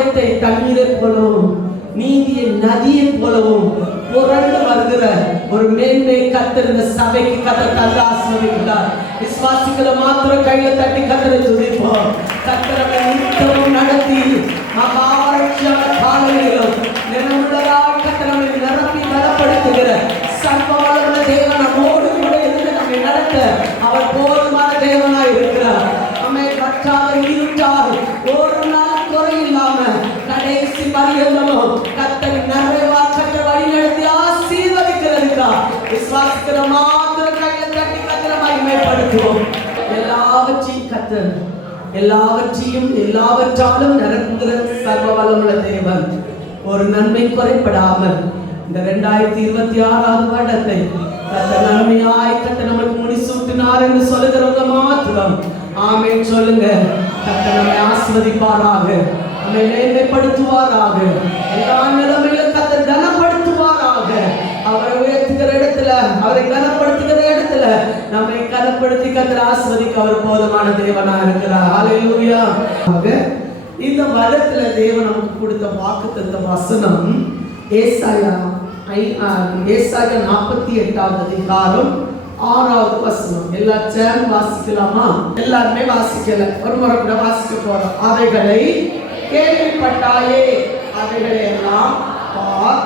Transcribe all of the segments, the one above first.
ஆகாயத்தை தண்ணீரை போலவும் நீதிய நதியை போலவும் புரண்டு வருகிற ஒரு மேன்மை கர்த்தர் இந்த சபைக்கு கர்த்தர் தந்து ஆசீர்வதிக்கிறார். விசுவாசிகளை மாத்திரம் கையில தட்டி கர்த்தரை துதிப்போம். கர்த்தரை நித்தமும் நடத்தி மகாவறட்சியான காலங்களிலும் நிறமுள்ளதாய் கர்த்தரை நிரப்பி பலப்படுத்துகிற சர்வவல்லமையுள்ள தேவன் நம்மோடு கூட இருந்து நம்மை நடத்த அவர் போதுமான தேவனாய் இருக்கிறார். நம்மை கற்றாத இருட்டால் ஒரு நாள் குறையில்லாம கடைசி பரியந்தமும் கர்த்தர் நிறைவா கர்த்தர் வழி நடத்தி ஆசீர்வதிக்கிறதுக்கா விசுவாசிக்கிற மாத்திரம் கையில தட்டி கர்த்தரை மகிமைப்படுத்துவோம். எல்லாவற்றையும் கர்த்தர் எல்லாவற்றாலும் நிரப்புகிற சர்வ வல்லமுள்ள தேவன் ஒரு நன்மை குறைப்படாமல் இந்த 2026 வருடத்தை கர்த்தர் நன்மையாய் கர்த்தர் நமக்கு முடிசூட்டினார் என்று சொல்லுகிறவங்க மாத்திரம் ஆமென் சொல்லுங்க. கர்த்தர் நம்மை ஆசீர்வதிப்பாராக, நம்மை மேன்மைப்படுத்துவாராக, எல்லா நிலைமையிலும் கர்த்தர் கனப்படுத்துவாராக. அவரை உயர்த்துகிற இடத்துல, அவரை கனப்படுத்துகிற இடத்துல நம்மை கனப்படுத்தி கர்த்தர் ஆசீர்வதிக்க அவர் போதுமான தேவனா இருக்கிறார். ஹல்லேலூயா. இந்த வருடத்துல தேவன் நமக்கு கொடுத்த வாக்குத்தத்த வசனம் ஏசாயா 48வது அதிகாரம் 6வது வசனம். எல்லா சேரும் வாசிக்கலாமா? எல்லாருமே வாசிக்கல, ஒரு முறை கூட வாசிக்க போறோம். அவைகளை கேள்விப்பட்டாயே, அவைகளை எல்லாம் பார்,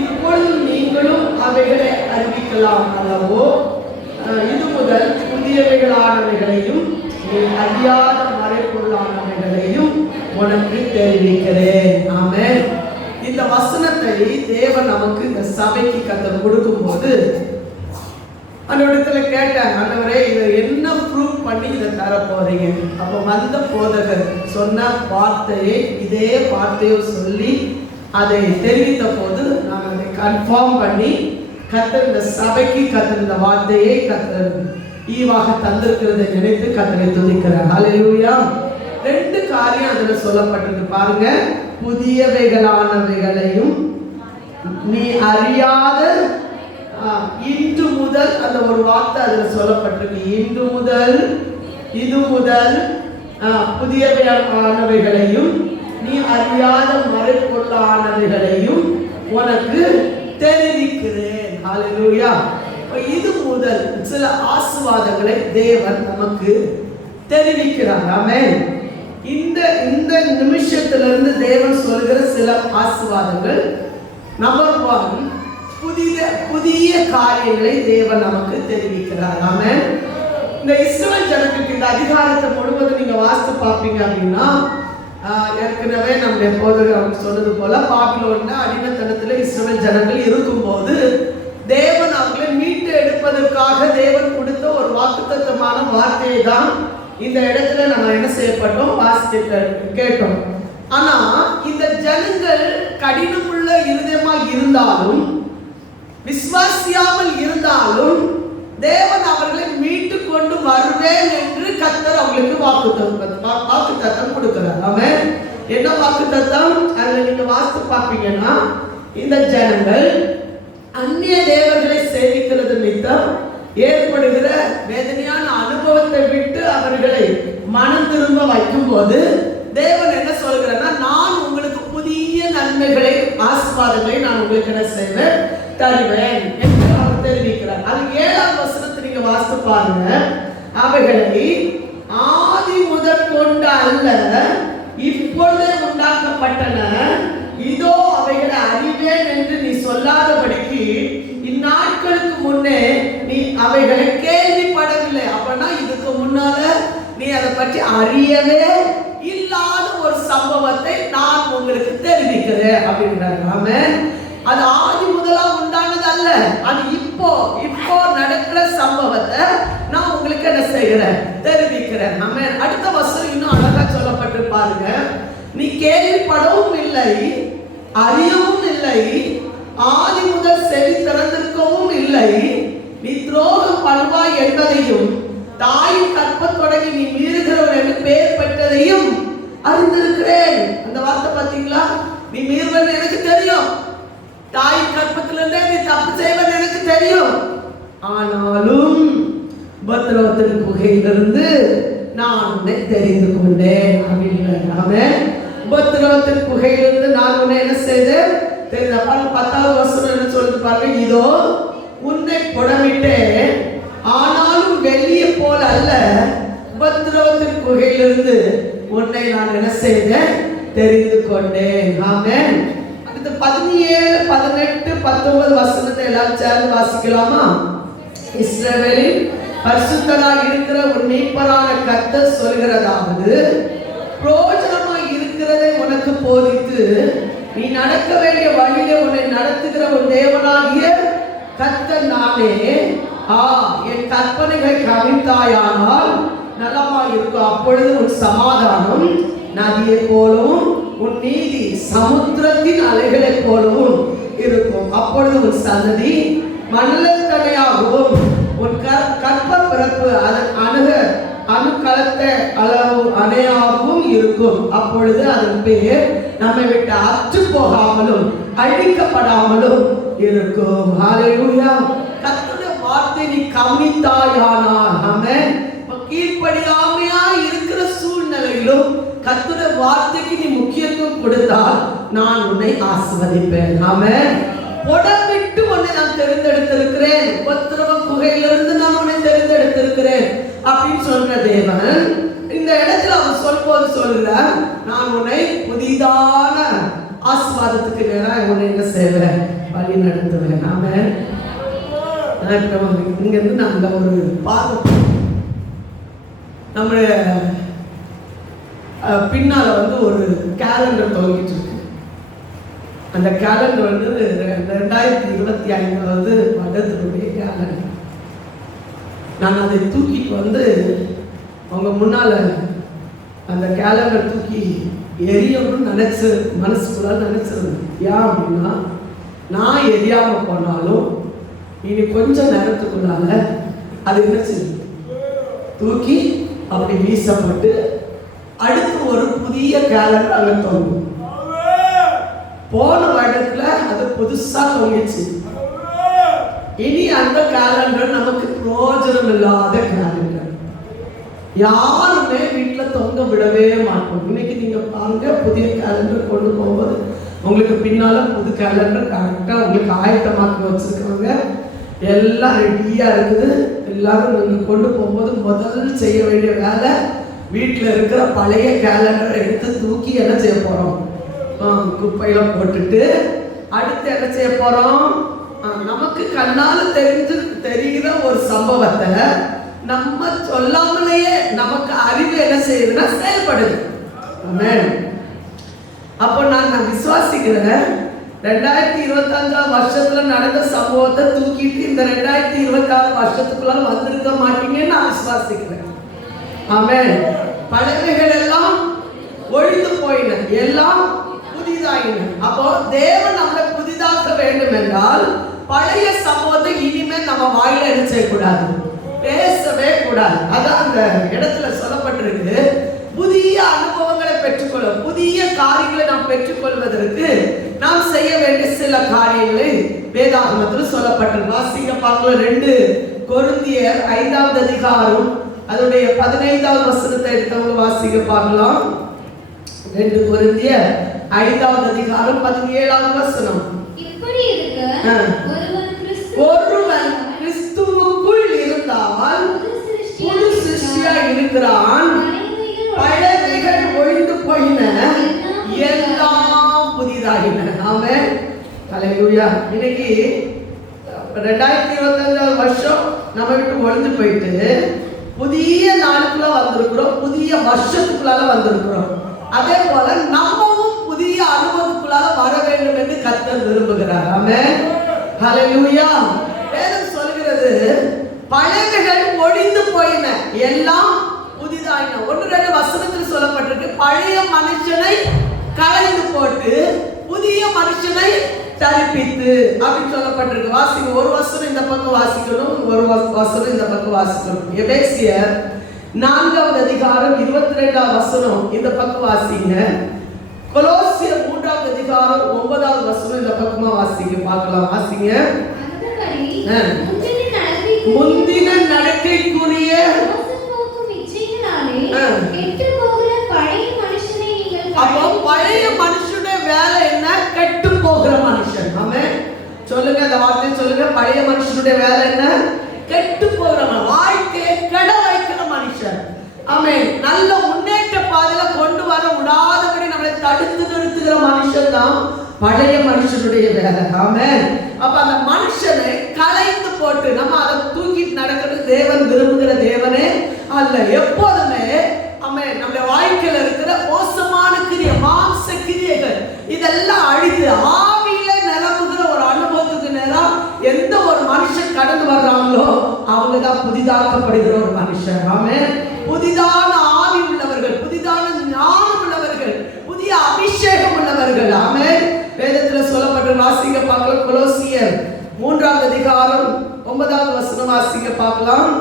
இப்பொழுது நீங்களும் அவைகளை அறிவிக்கலாம் அல்லவோ. இது முதல் புதியவைகளானவைகளையும் நீ அறியாத மறைபொருளானவைகளையும் உனக்கு தெரிவிக்கிறேன். ஆமென். இந்த வசனத்தை தேவன் நமக்கு இந்த சபைக்கு கர்த்தர் கொடுக்கும் போது அந்த இடத்துல கேட்டாங்க, ஆண்டவரே இதை என்ன ப்ரூவ் பண்ணி இதை தர போறீங்க? அப்போ வந்த போதகர் சொன்ன வார்த்தையை இதே வார்த்தையை சொல்லி அதை தெரிவித்த போது நான் அதை கன்ஃபார்ம் பண்ணி கர்த்தர் இந்த சபைக்கு கர்த்தர் இந்த வார்த்தையை கர்த்தர் ஈவாக தந்திருக்கிறதை நினைத்து கர்த்தரை துதிக்கிறார். ஹல்லேலூயா. 2 காரியம் அதுல சொல்லப்பட்டிருக்கு பாருங்க. புதியவைகளானவைகளையும் நீ அறியாத, இன்று முதல் அந்த ஒரு வார்த்தை அதுல சொல்லப்பட்டிருக்கு. இன்று முதல், இது முதல் புதியவைகளானவைகளையும் நீ அறியாத மறைபொருளானவைகளையும் உனக்கு தெரிவிக்கிறேன். ஹல்லேலூயா. இது முதல் சில ஆசீர்வாதங்களை தேவன் நமக்கு தெரிவிக்கிறார். ஆமென். இந்த நிமிஷத்திலிருந்து தேவன் சொல்கிற சில ஆசீர்வாதங்கள். நம்பர் 1, புதிய காரியங்களை தேவன் நமக்கு தெரிவிக்கிறார். ஆமென். இந்த இஸ்ரவேல் ஜனங்களுக்கு இந்த அதிகாரத்தை முழுவதும் நீங்க வாசித்து பார்ப்பீங்க அப்படின்னா, ஏற்கனவே நம்முடைய போதகர் சொன்னது போல பாபிலோன்ல அடிமைத்தனத்தில் இஸ்ரவேல் ஜனங்கள் இருக்கும்போது தேவன் அவர்களை மீட்டு எடுப்பதற்காக தேவன் கொடுத்த ஒரு வாக்குத்தத்தமான வார்த்தையை தான் இந்த இடத்துல நம்ம என்ன செய்யப்பட்டோம், வாசித்து கேட்டோம். ஆனா இந்த ஜனங்கள் கடினமுள்ள இருதயமா இருந்தாலும், விசுவாசியாமல் இருந்தாலும் தேவன் அவர்களை மீட்டு கொண்டு வருவேன் என்று கர்த்தர் அவங்களுக்கு வாக்குத்தத்தம் கொடுக்கிறார். ஆமென். என்ன வாக்குத்தத்தம்? அதுல நீங்க வாசித்து பார்ப்பீங்கன்னா, இந்த ஜனங்கள் அந்நிய தேவர்களை சேவிக்கிறது நிமித்தம் ஏற்படுகிற வேதனையான அனுபவத்தை விட்டு அவர்களை மனம் திரும்ப வைக்கும் போது தேவன் என்ன சொல்கிறார்னா, நான் உங்களுக்கு புதிய நன்மைகளை, ஆசீர்வாதங்களை நான் உங்களுக்கு என்ன செய்வேன், தருவேன் என்று அவர் தெரிவிக்கிறார். அது 7வது வசனத்தை நீங்க வாசித்து பாருங்க. அவைகளை ஆதி முதற் கொண்டு அல்ல, இப்பொழுதே உண்டாக்கப்பட்டன, இதோ அவைகளை அறிவேன் என்று நீ சொல்லாதபடிக்கு இந்நாட்களுக்கு முன்னே நீ அவைகளை கேள்விப்படவில்லை. அப்படின்னா இதுக்கு முன்னால நீ அதை பற்றி அறியவே இல்லாத ஒரு சம்பவத்தை நான் உங்களுக்கு தெரிவிக்கிறேன் அப்படின்றாங்க. ஆமென். அது ஆதி முதலா உண்டானது அல்ல, அது இப்போ நடக்கிற சம்பவத்தை நான் உங்களுக்கு என்ன செய்கிறேன், தெரிவிக்கிறேன். ஆமென். அடுத்த வசனம் இன்னும் அழகா சொல்லப்பட்டு பாருங்க. நீ கேள்விப்படவும் இல்லை, அறியவும் இல்லை, ஆதி முதல் செவி திறந்திருக்கவும் இல்லை, நீ துரோகம் பண்ணுவாய் என்பதையும் தாயின் கற்பத் தொடங்கி நீ மீறுகிறவன் என்று பெயர் பெற்றதையும் அறிந்திருக்கிறேன். அந்த வார்த்தை பார்த்தீங்களா? நீ மீறுவன் எனக்கு தெரியும், தாயின் கற்பத்திலிருந்தே நீ தப்பு செய்வன் எனக்கு தெரியும், ஆனாலும் உபத்திரவத்தின் குகையிலிருந்து நான் உன்னை தெரிந்து கொண்டேன் அப்படின்றாங்க. உபத்திரவத்தின் குகையிலிருந்து நான் உன்னை என்ன செய்தேன்? 10வது வசனம் என்ன சொல்லுது பாருங்க. இதோ உன்னை புடமிட்டேன், ஆனாலும் வெள்ளியை போல அல்ல, உபத்திரவத்தின் குகையிலிருந்து உன்னை நான் என்ன செய்தேன்? தெரிந்து கொண்டேன். ஆமென். அடுத்து 17, 18, 19 வசனத்தை எல்லாரும் சேர்ந்து வாசிக்கலாமா? இஸ்ரவேலின் பரிசுத்தராய் இருக்கிற ஒரு மீட்பரான கர்த்தர் சொல்கிறதாவது, பிரயோஜனமாய் இருக்கிறதை உனக்கு போதித்து நீ நடக்க வேண்டிய வழியிலே உன்னை நடத்துகிற ஒரு தேவனாகிய கர்த்தர் நானே. என் கற்பனைகளை கவனித்தாயானால் நலமாய் இருக்கும். அப்பொழுது உன் சமாதானம் நதியை போலவும் உன் நீதி சமுத்திரத்தின் அலைகளை போலவும் இருக்கும். அப்பொழுது உன் சந்ததி மணலத்தனையாகவும் உன் கற்ப பிறப்பு அதன் அணுக்களத்த அளவு அணையாகவும் இருக்கும். அப்பொழுது அதன் பேர் நம்மை விட்டு அற்று போகாமலும் அழிக்கப்படாமலும் இருக்கும். ஹல்லேலூயா. கர்த்தருடைய வார்த்தை நீ கவனித்தாயானால், ஆமென், கீழ்ப்படியாமையா இருக்கிற சூழ்நிலையிலும் கர்த்தருடைய வார்த்தைக்கு நீ முக்கியத்துவம் கொடுத்தால் நான் உன்னை ஆசீர்வதிப்பேன். ஆமென். புடமிட்டு உன்னை நான் தெரிந்தெடுத்திருக்கிறேன், உபத்திரவ குகையிலிருந்து நான் உன்னை தெரிந்தெடுத்திருக்கிறேன் அப்படின்னு சொல்ற தேவன் இந்த இடத்துல அவன் சொல்லும்போது சொல்றார், நான் உன்னை புதிதான ஆசீர்வாதத்துக்கு நேராக உன்னை என்ன செய்வேன்? வழி நடத்துவேன். ஆமென். இங்க இருந்து நாங்க ஒரு பார்வை நம்முடைய பின்னால ஒரு கேலண்டர் தொங்கிட்டு இருக்கு. அந்த கேலண்டர் 2025 வருடத்தினுடைய கேலண்டர். நான் அதை தூக்கிட்டு அவங்க முன்னால அந்த கேலண்டர் தூக்கி எரியணும்னு மனசுக்குள்ள நினைச்சிருந்தேன். ஏன் அப்படின்னா, நான் எரியாம போனாலும் இனி கொஞ்ச நேரத்துக்குள்ளால அது என்ன செய்யும்? தூக்கி அப்படி வீசப்பட்டு அடுத்து ஒரு புதிய கேலண்டர் அங்க தொங்கும். போன வருடத்துல அது புதுசா தொங்கிச்சு. இனி அந்த கேலண்டர் நமக்கு பிரயோஜனம் இல்லாத கேலண்டர். யாருமே வீட்டுல தொங்க விடவே மாட்டோம். இன்னைக்கு நீங்க பாருங்க, புதிய கேலண்டர் கொண்டு போகும்போது உங்களுக்கு பின்னால புது கேலண்டர் கரெக்டா உங்களுக்கு ஆயத்தமாக்கி வச்சிருக்காங்க. எல்லாம் ரெடியா இருக்குது. எல்லாரும் நீங்க கொண்டு போகும்போது முதல்ல செய்ய வேண்டிய வேலை, வீட்டில் இருக்கிற பழைய கேலண்டரை எடுத்து தூக்கி என்ன செய்ய போறோம்? குப்பையில போட்டுட்டு அடுத்து என்ன செய்ய போறோம்? நமக்கு கண்ணால தெரிகிற ஒரு சம்பவத்தை நம்ம சொல்லாமலேயே நமக்கு அறிவு என்ன செய்யுதுன்னா செயல்படுது. அப்போ நான் விசுவாசிக்கிறேன், 2025 வருஷத்துல நடந்த சம்பவத்தை தூக்கிட்டு இந்த 2026 வருஷத்துக்குள்ள வந்திருக்க மாட்டீங்கன்னு நான் விசுவாசிக்கிறேன். ஆமென். பழையவைகள் எல்லாம் ஒழிந்து போயின, எல்லாம் புதிதாயின. அப்போ தேவன் நம்மளை புதிதாக்க வேண்டும் என்றால் பழைய சம்பவத்தை இனிமேல் நம்ம வாயில என்ன செய்யக்கூடாது? பேசவே கூடாது. அதான் அந்த இடத்துல சொல்லப்பட்டிருக்கு. புதிய அனுபவங்களை பெற்றுக்கொள்ள, புதிய காரியங்களை நாம் பெற்றுக்கொள்வதற்கு நாம் செய்ய வேண்டிய சில காரியங்களை வேதாகமத்தில் சொல்லப்பட்டிருக்கு. வாசிங்க பார்க்கலாம். 2 கொரிந்தியர் 5வது அதிகாரம் அதனுடைய 15வது வசனத்தை எடுத்தவங்க வாசிக்க பார்க்கலாம். 2 கொரிந்தியர் 5வது அதிகாரம் 17வது வசனம். இப்படி இருக்க ஒருவன் கிறிஸ்துவுக்குள் இருந்தால் புது சிருஷ்டியா இருக்கிறான், பழையவைகள் ஒழிந்து போயின, எல்லாம் புதிதாகின. ஆமென். ஹல்லேலூயா. இன்னைக்கு 2025 வருஷம் நம்ம விட்டு ஒழிஞ்சு போயிட்டு புதிய நாளுக்குள்ள வந்திருக்கிறோம், புதிய வருஷத்துக்குள்ளால வந்திருக்கிறோம். அதே போல நம்மவும் புதிய அனுபவத்துக்குள்ளால வர வேண்டும் என்று கர்த்தர் விரும்புகிறார். ஆமென். ஹல்லேலூயா. வேதம் சொல்கிறது, பழையவைகள் ஒழிந்து போயின, எல்லாம் புதிதாயின. 1-2 வசனத்தில் சொல்லப்பட்டிருக்கு, பழைய மனுஷனை களைந்து போட்டு புதிய மனுஷனை தரிப்பித்து அப்படின்னு சொல்லப்பட்டிருக்கு. வாசிங்க. ஒரு வசனம் இந்த பக்கம் வாசிக்கணும், ஒரு வசனம் இந்த பக்கம் வாசிக்கணும். எபேசியர் 4வது அதிகாரம் 22வது வசனம் இந்த பக்கம் வாசிங்க. கொலோசியர் 3வது அதிகாரம் 9வது வசனம் இந்த பக்கமா வாசிங்க. பார்க்கலாம். வாசிங்க. முந்தின நடக்கைக்குரிய அப்போ பழைய அந்த வார்த்தையை சொல்லுங்க. பழைய மனுஷனுடைய வேலை என்ன? கெட்டு போகிறவன், வாழ்க்கையை கெட வைக்கிற மனுஷன். ஆமென். நல்ல முன்னேற்ற பாதையில கொண்டு வர விடாதபடி நம்மளை தடுத்து நிறுத்துகிற மனுஷன் தான் பழைய மனுஷனுடைய வேலை. ஆமென். அப்ப அந்த மனுஷனை களைந்து போட்டு நம்ம அதை தூக்கிட்டு நடக்கிறது தேவன் விரும்புகிற தேவனே அல்ல. எப்போதுமே ஆமென், நம்முடைய வாழ்க்கையில இருக்கிற மோசமான கிரியை, மாம்ச கிரியைகள் இதெல்லாம் அழித்து ஆவியில நிரம்புகிற ஒரு அனுபவத்துக்கு நேரம் எந்த ஒரு மனுஷன் கடந்து வர்றாங்களோ அவங்க தான் புதிதாக்கப்படுகிற ஒரு மனுஷன். ஆமென். புதிதான ஆவி உள்ளவர்கள், புதிதான ஞானம் உள்ளவர்கள், புதிய அபிஷேகம் உள்ளவர்கள். ஆமென். வேதத்துல சொல்லப்பட்ட வாசிங்க பார்க்கலாம். கொலோசியர் 3ஆம் அதிகாரம் 9வது வசனம் வாசிங்க பார்க்கலாம்.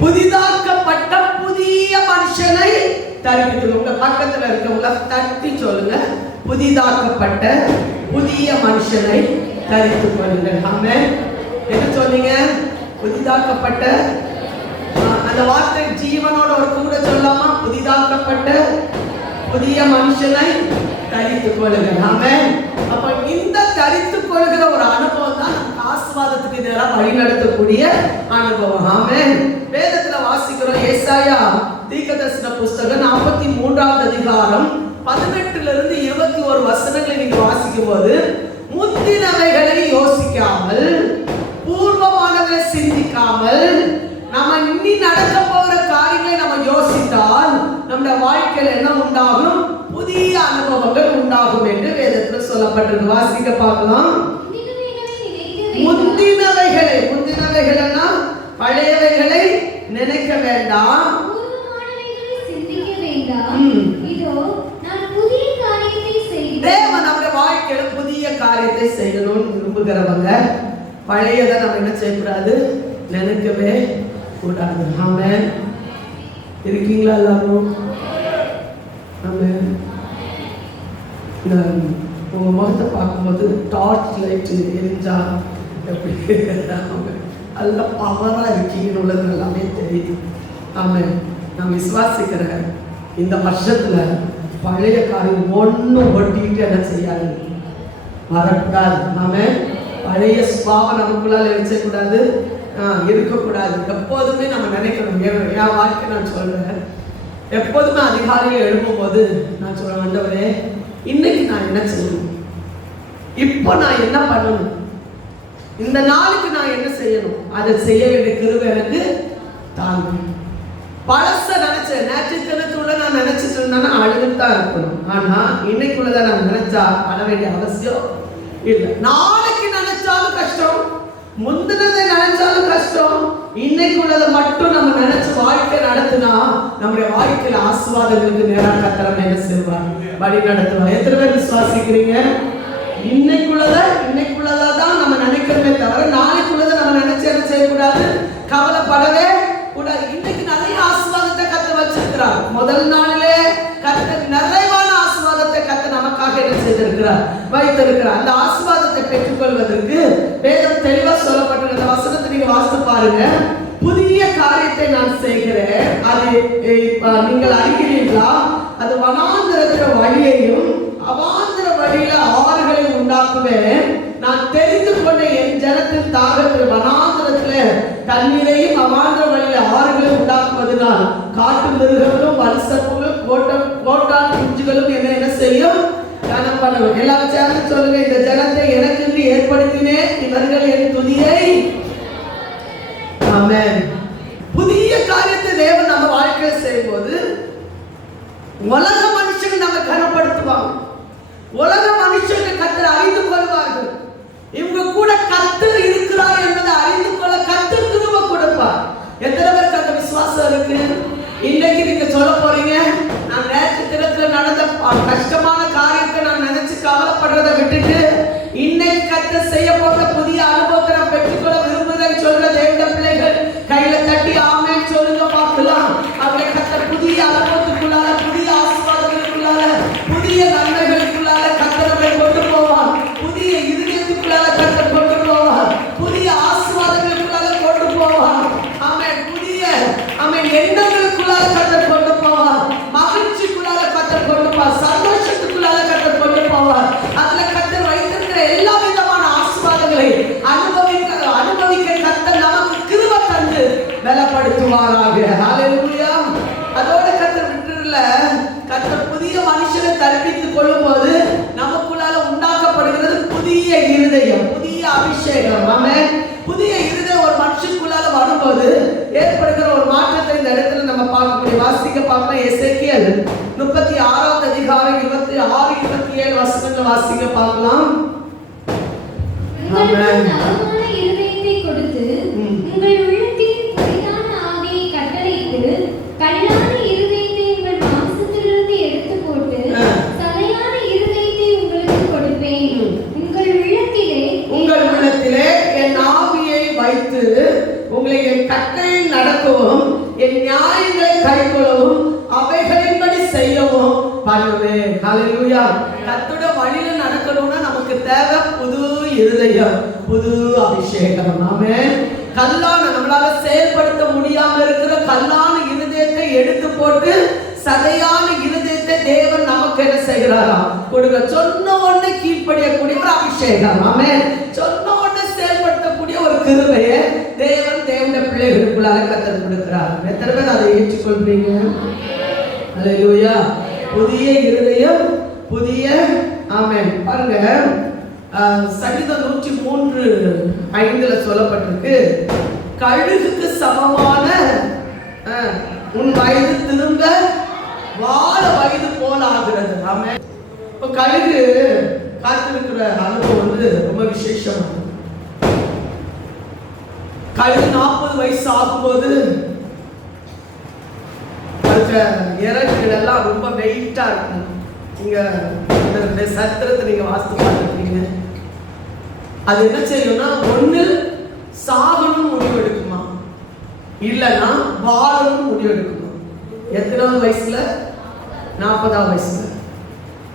புதிதாக்கப்பட்ட புதிய மனுஷனை தரிப்பித்து உங்க பக்கத்துல இருக்கவங்க தட்டி சொல்லுங்க. புதிதாக்கப்பட்ட புதிய மனுஷனை தரித்துக் கொள்ளுங்கள். ஆமென். என்ன சொன்னீங்க? புதிதாக்கப்பட்ட. அந்த வார்த்தை ஜீவனோட ஒரு கூட சொல்லாமா? புதிதாக்கப்பட்ட புதிய மனுஷனை தரித்துக் கொள்ளுங்கள். ஆமென். அப்ப இந்த தரித்துக் கொள்கிற ஒரு அனுபவம் தான் நமக்கு ஆசீர்வாதத்துக்கு நேரம் வழி நடத்தக்கூடிய அனுபவம். ஆமென். வேதத்துல வாசிக்கிறோம். ஏசாயா தீர்க்கதரிசன புஸ்தகம் 43ஆவது அதிகாரம் 18 21 வசனங்களை நீங்க வாசிக்கும் போது, முந்தினவைகளை யோசிக்காமல், பூர்வமானவை சிந்திக்காமல், நம்ம இனி நடக்க போகிற காரியங்களை நம்ம யோசித்தால் நம்முடைய வாழ்க்கையில் என்ன உண்டாகும்? புதிய அனுபவங்கள் உண்டாகும் என்று வேதத்தில் சொல்லப்பட்டிருக்கு. வாசிக்க பார்க்கலாம். முந்தினவைகளை, முந்தினவைகள்னா பழையவைகளை நினைக்க வேண்டாம், தேவன் நம்முடைய வாழ்க்கையில புதிய காரியத்தை செய்யணும்னு விரும்புகிறவங்க பழையதை நம்ம என்ன செய்யக்கூடாது? நினைக்கவே கூடாது. ஆமென். இருக்கீங்களா எல்லாரும்? ஆமென். உங்க முகத்தை பார்க்கும்போது டார்ச் லைட் எரிஞ்சா எப்படி நல்ல பவரா இருக்கீங்கன்னு உள்ளது எல்லாமே தெரியுது. ஆமென். நான் விசுவாசிக்கிறேன் இந்த வருஷத்துல பழைய காரியம் ஒன்றும் ஒட்டிக்கிட்டு என்ன செய்யாது, வரக்கூடாது. ஆமென். பழைய சுபாவம் நமக்குள்ளால வச்சக்கூடாது, இருக்கக்கூடாது. எப்போதுமே நம்ம நினைக்கணும். என் வாழ்க்கை நான் சொல்றேன், எப்போதுமே அதிகாலையில் எழுப்பும்போது நான் சொல்றேன், ஆண்டவரே இன்னைக்கு நான் என்ன செய்யணும், இப்போ நான் என்ன பண்ணணும், இந்த நாளுக்கு நான் என்ன செய்யணும், அதை செய்ய வேண்டிய கிருபை எனக்கு தாங்க. பழச நினைச்சேன், நேற்றுக்கிழத்துள்ள நான் நினைச்சிட்டு இருந்தேன்னா அழுதுதான் இருக்கணும். ஆனா இன்னைக்குள்ளதான் நான் நினைச்சா அழ வேண்டிய அவசியம் இல்லை. நாளைக்கு நினைச்சாலும் கஷ்டம், முந்தினதை நினைச்சாலும் கஷ்டம். இன்னைக்குள்ளதை மட்டும் நம்ம நினைச்சு வாழ்க்கை நடத்தினா நம்முடைய வாழ்க்கையில ஆசீர்வாதங்களுக்கு நேராக கர்த்தர் என்ன செய்வார், வழி நடத்துவார். எத்தனை பேர் விசுவாசிக்கிறீங்க? இன்னைக்குள்ளதா தான் நம்ம நினைக்கிறோமே தவிர நாளைக்குள்ளதை நம்ம நினைச்சு என்ன செய்யக்கூடாது, கவலைப்படவே கூடாது. இன்னைக்கு நிறைய ஆசீர்வாதத்தை கர்த்தர் வச்சிருக்கிறார். முதல் நாளிலே கர்த்தர் நிறைவான ஆசீர்வாதத்தை கர்த்தர் நமக்காக என்ன செய்திருக்கிறார், வைத்திருக்கிறார். அந்த ஆசீர்வாதத்தை பெற்றுக்கொள்வதற்கு வேதம் தெளிவா சொல்லப்பட்டிருக்கிற அந்த வசனத்தை நீங்க வாசித்து பாருங்க. புதிய காரியத்தை நான் செய்கிறேன், அது நீங்கள் அறிகிறீர்களா? அது வனாந்திரத்தின் வழியையும் அவாந்திர வழியில ஆறுகளையும் உண்டாக்குவேன். நான் தெரிந்து கொண்ட என் ஜனத்தின் தாகத்தில் வனாந்திரத்துல தண்ணீரையும் அவாந்திர வழியில ஆறுகளையும் உண்டாக்குவதனால் காட்டு மிருகங்களும் வலுசப்புகளும் கோட்டான் குஞ்சுகளும் என்ன செய்யும், கனம் பண்ணுவோம். எல்லாரும் சேர்ந்து சொல்லுங்க, இந்த ஜனத்தை எனக்கு ஏற்படுத்தினேன், இவர்கள் என் துதியை. ஆமென். புதிய காரியத்தை தேவன் நம்ம வாழ்க்கையில் செய்யும்போது உலக மனுஷங்க நம்ம கனப்படுத்துவாங்க, உலக மனுஷங்க கர்த்தர் அறிந்து கொள்வார்கள். இவங்க கூட கர்த்தர் இருக்கிறார் என்பதை அறிந்து கொள்ள கர்த்தர் கிருபை கொடுப்பார். எத்தனை பேருக்கு அந்த விசுவாசம் இருக்கு? இன்னைக்கு நீங்க சொல்ல போறீங்க, நான் நேற்று தினத்துல நடந்த கஷ்டமான காரியத்தை நான் நினைச்சு கவலைப்படுறதை விட்டுட்டு இன்னைக்கு கர்த்தர் செய்ய போகிற புதிய அனுபவத்தை நான் பெற்றுக்கொள்ள விரும்புகிறேன்னு சொல்ற தேவனுடைய பிள்ளைகள் கையில புதிய இருதயம், புதிய அபிஷேகம். ஆமென். புதிய இருதயம் ஒரு மனுஷனுக்குள்ளால வரும்போது ஏற்படுகிற ஒரு மாற்றத்தை இந்த இடத்துல நம்ம பார்க்கக்கூடிய பார்க்கலாம். எசேக்கியேல் 36வது அதிகாரம் 26 27 வசனங்களை வாசிக்க பார்க்கலாம். நவமான இருதயத்தை கொடுத்து உங்கள் உள்ளத்தில் பொய்யான ஆவியை கட்டளையிட்டு கல்லான இருதயத்தை உங்கள் மாம்சத்திலிருந்து எடுத்து போட்டு சதையான இருதயத்தை உங்களுக்கு கொடுப்பேன். உங்கள் உள்ளத்திலே என் ஆவியை வைத்து உங்களை என் கட்டளையில் நடக்கவும் என் நியாயங்களை கைக்கொள்ளவும் அவைகளின்படி செய்யவும் பண்ணுவேன். ஹல்லேலூயா. கர்த்தருடைய வழியில நடக்கணும்னா நமக்கு தேவை புது இருதயம், புது அபிஷேகம். ஆமென். கல்லான நம்மளால செயல்படுத்த முடியாம இருக்கிற கல்லான இருதயத்தை எடுத்து போட்டு சதையான இருதயத்தை தேவன் நமக்கு என்ன செய்கிறாராம்? கொடுக்க. சொன்ன உடனே கீழ்ப்படியக்கூடிய ஒரு அபிஷேகம். ஆமென். சொன்ன உடனே செயல்படுத்தக்கூடிய ஒரு கிருபையை தேவன் தேவனுடைய பிள்ளைகளுக்குள்ளாக கர்த்தர் கொடுக்கிறார். எத்தனை பேர் அதை ஏற்றுக்கொள்றீங்க? ஹல்லேலூயா. புதிய இருதயம், புதிய ஆமென். பாருங்க, சங்கீதம் 103:5 சொல்லப்பட்டிருக்கு, கழுகுக்கு சமமான உன் வயது திரும்ப வாழ வயது போல ஆகிறது. ஆமென். இப்போ கழுகு காத்திருக்கிற அனுபவம் ரொம்ப விசேஷமானது. கழுகு 40 வயசு ஆகும்போது இறகுகள் எல்லாம் ரொம்ப வெயிட்டா இருக்கும். நீங்க இந்த சத்திரத்தை நீங்க வாசித்து பார்த்துருக்கீங்க. அது என்ன செய்யும்னா, ஒண்ணு சாகணும் முடிவெடுக்குமா, இல்லைன்னா வாழணும் முடிவெடுக்குமா. எத்தனாவது வயசுல? 40வது வயசுல.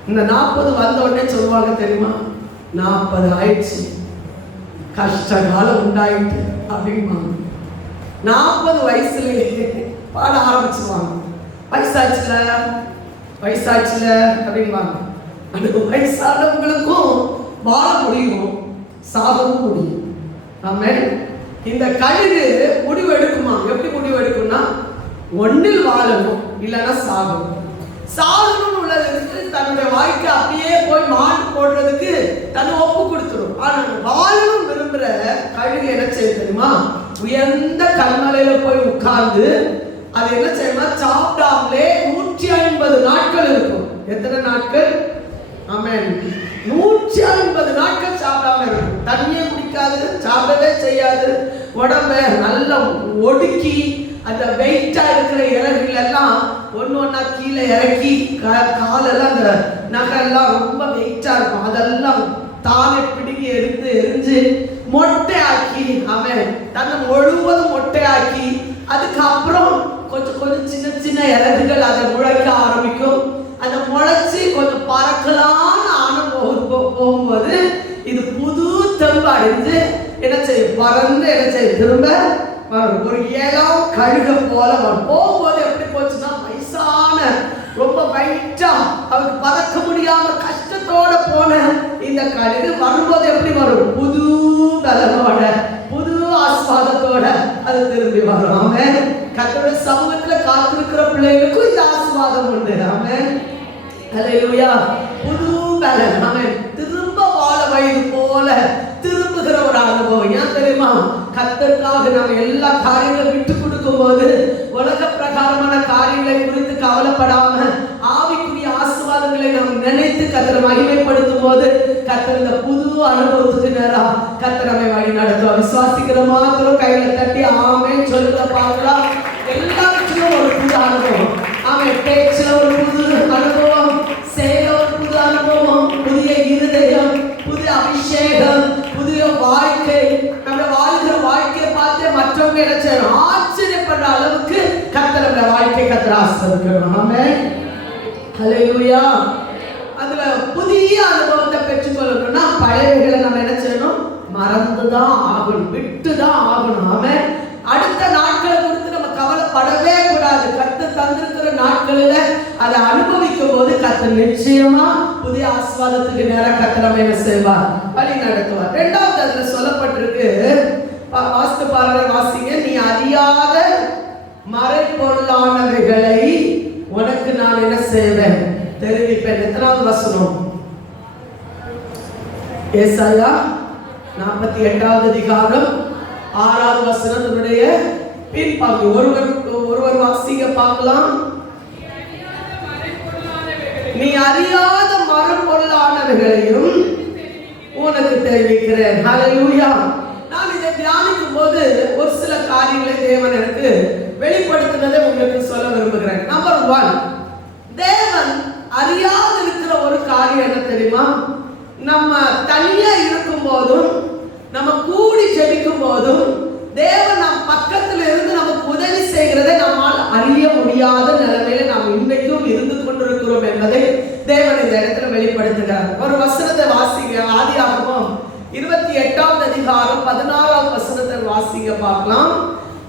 இந்த 40 வந்த உடனே சொல்லுவாங்க தெரியுமா, 40 ஆயிடுச்சு, கஷ்ட காலம் உண்டாயிட்டு அப்படின்பாங்க. 40 வயசுலயே பாட ஆரம்பிச்சுவாங்க. வயசாச்சுல அப்படின்பாங்க. அந்த வயசானவங்களுக்கும் வாழ முடியும், சாகவும் முடியும். ஆமென். இந்த கழுகு முடிவு எடுக்குமா? எப்படி முடிவு எடுக்கும்னா, ஒன்னில் வாழணும், இல்லைன்னா சாகணும். சாகணும் உள்ளதுக்கு தன்னுடைய வாழ்க்கை அப்படியே போய் மாட்டு போடுறதுக்கு தன்னை ஒப்பு கொடுத்துரும். ஆனா வாழணும் விரும்புற கழுகு என்ன செய்ய தெரியுமா, உயர்ந்த கண்மலையில போய் உட்கார்ந்து அது என்ன செய்யுமா, சாப்பிடாமலே 150 நாட்கள் இருக்கும். எத்தனை நாட்கள்? ஆமென். 150 நாட்கள் சாப்பிடாம இருக்கும். தண்ணியே குடிக்காது, சாப்பிடவே செய்யாது. உடம்ப நல்லா ஒடுக்கி அந்த வெயிட்டா இருக்கிற இறகுகள் எல்லாம் ஒன்னா கீழே இறக்கி, காலெல்லாம் அந்த நகெல்லாம் ரொம்ப வெயிட்டா இருக்கும். அதெல்லாம் தானே பிடிங்கி எரிஞ்சு மொட்டை ஆக்கி, அவன் தன்னை முழுவதும் மொட்டை ஆக்கி, அதுக்கப்புறம் கொஞ்சம் சின்ன சின்ன இறகுகள் அதை முளைக்க ஆரம்பிக்கும். அதை முளைச்சு கொஞ்சம் பறக்கலான்னு போகும்போது இது புது தெம்பு அடைஞ்சு என்ன செய்யும், பறந்து என்ன செய்யும், திரும்ப ஒரு ஏழாம் கழுக போல வரும். போகும்போது எப்படி போச்சுன்னா, வயசான ரொம்ப வெயிட்டா அவருக்கு பறக்க முடியாம கஷ்டத்தோட போன இந்த கழுகு வரும்போது எப்படி வரும், புது பலனோட புது ஆஸ்வாதத்தோட அது திரும்பி வரும். ஆமென். கர்த்தருடைய சமூகத்துல காத்திருக்கிற பிள்ளைகளுக்கும் இந்த ஆசீர்வாதம் உண்டு. ஆமென். ஹல்லேலூயா. புது பலன். ஆமென். திரும்ப வாழ வயது போல திரும்புகிற ஒரு அனுபவம். ஏன் தெரியுமா, கர்த்தருக்காக நம்ம எல்லா காரியங்களும் விட்டு கொடுக்கும் போது உலக பிரகாரமான காரியங்களை குறித்து கவலைப்படாம ஆவிக்குரிய ஆசீர்வாதங்களை நாம் நினைத்து கர்த்தரை மகிமைப்படுத்தும் போது கர்த்தர் இந்த புது அனுபவத்துக்கு நேரா கர்த்தர் நம்மை வழி நடத்துவார். விசுவாசிக்கிற மாத்திரம் கையில தட்டி ஆமென் சொல்லுங்க பார்க்கலாம். எல்லாருக்கும் ஒரு புது அனுபவம். ஆமென். பேச்சுல ஒரு புது அனுபவம், செயல ஒரு புது அனுபவம், புதிய இருதயம், புதிய அபிஷேகம், புதிய வாழ்க்கை. நம்ம வாழ்கிற வாழ்க்கையை பார்த்து மற்றவங்க என்ன செய்யணும், ஆச்சரியப்படுற அளவுக்கு கர்த்தர் நம்ம வாழ்க்கை கர்த்தர் ஆசீர்வதிக்கணும். ஆமென். ஹல்லேலூயா. அதுல புதிய அனுபவத்தை பெற்றுக்கொள்ளணும்னா பழையவைகளை நம்ம என்ன செய்யணும், மறந்துதான் ஆகணும், விட்டுதான் ஆகணும். ஆமென். அடுத்த நாட்களை குறித்து நம்ம கவலைப்படவே கூடாது. கர்த்தர் தந்திருக்கிற நாட்களில் அதை அனுபவிக்கும் போது கர்த்தர் நிச்சயமா புதிய ஆசீர்வாதத்துக்கு நேரம் கர்த்தர் நம்ம என்ன செய்வார், வழி நடத்துவார். இரண்டாவது அதுல சொல்லப்பட்டிருக்கு, வாஸ்து பாருங்க, வாசிங்க. நீ அறியாத மறைபொருளானவைகளை உனக்கு நான் என்ன செய்வேன், தெரிவிப்பேன். எத்தனாவது வசனம்? ஏசாயா 48வது அதிகாரம் 6வது வசனத்தினுடைய பின்பாகு. ஒருவர் வாசிக்க பார்க்கலாம். நீ அறியாத மறுபொருளானவைகளையும் உனக்கு தெரிவிக்கிறேன். ஹல்லேலூயா. நான் இதை தியானிக்கும் போது ஒரு சில காரியங்களை தேவன் எனக்கு வெளிப்படுத்தினதை உங்களுக்கு சொல்ல விரும்புகிறேன். நம்பர் 1, தேவன் அறியாது இருக்கிற ஒரு காரியம் என்ன தெரியுமா? நம்ம தனியா இருக்கும் போதும் நம்ம கூடி ஜெபிக்கும் போதும் தேவன் நம் பக்கத்துல இருந்து நமக்கு உதவி செய்கிறதை நம்மால் அறிய முடியாத நிலைமையில நாம் இன்றைக்கும் இருந்து கொண்டிருக்கிறோம் என்பதை தேவன் இந்த இடத்துல வெளிப்படுத்துகிறார். ஒரு வசனத்தை வாசிங்க. ஆதியாகமம் 28வது அதிகாரம் 16வது வசனத்தை வாசிங்க பார்க்கலாம்.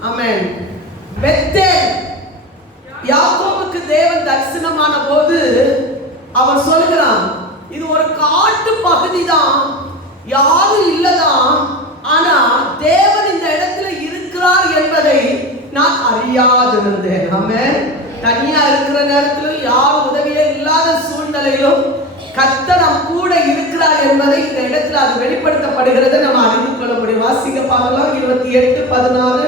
ஆமென். பெத்தேல் யாக்கோபுக்கு தேவன் தரிசனமான போது அவன் சொல்கிறான், இது ஒரு காட்டு பகுதி தான், யாரும் இல்லதான், ஆனா தேவன் இந்த இடத்துல இருக்கிறார் என்பதை நான் அறியாதிருந்தேன். ஆமென். தனியா இருக்கிற நேரத்திலும் யார் உதவியே இல்லாத சூழ்நிலையிலும் கர்த்தர் நம் கூட இருக்கிறார் என்பதை இந்த இடத்துல அது வெளிப்படுத்தப்படுகிறதை நம்ம அறிந்து கொள்ள முடியும். வாசிக்க பார்க்கலாம். 28:16.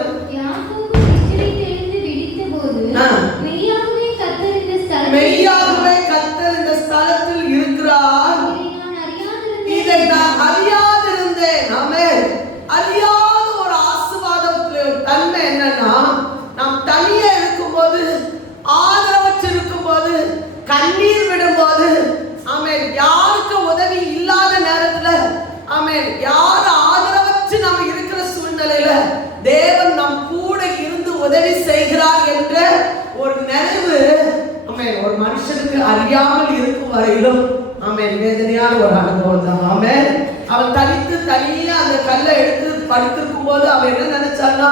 மெய்யாகவே கர்த்தர் இந்த ஸ்தலத்தில் இருக்கிறார், இதை நான் அறியாதிருந்தேன். ஆமென். அறியாத ஒரு ஆசீர்வாதத்தின் தன்மை என்னன்னா, நாம் தனியே இருக்கும்போது, ஆதரவற்று இருக்கும்போது, கண்ணீர் விடும்போது, ஆமென், யாருக்கு உதவி இல்லாத நேரத்துல, ஆமென், யார் ஆதரவற்று நம்ம இருக்கிற சூழ்நிலையில தேவன் நம் கூட இருந்து உதவி செய்கிறார் என்ற ஒரு நினைவு, ஆமென், ஒரு மனுஷனுக்கு அறியாமல் இருக்கும் வரையிலும், ஆமென், வேதனையான ஒரு அனுபவம் தான். ஆமென். அவன் தனியா அந்த கல்லை எடுத்து படுத்திருக்கும் போது அவன் என்ன நினைச்சான்னா,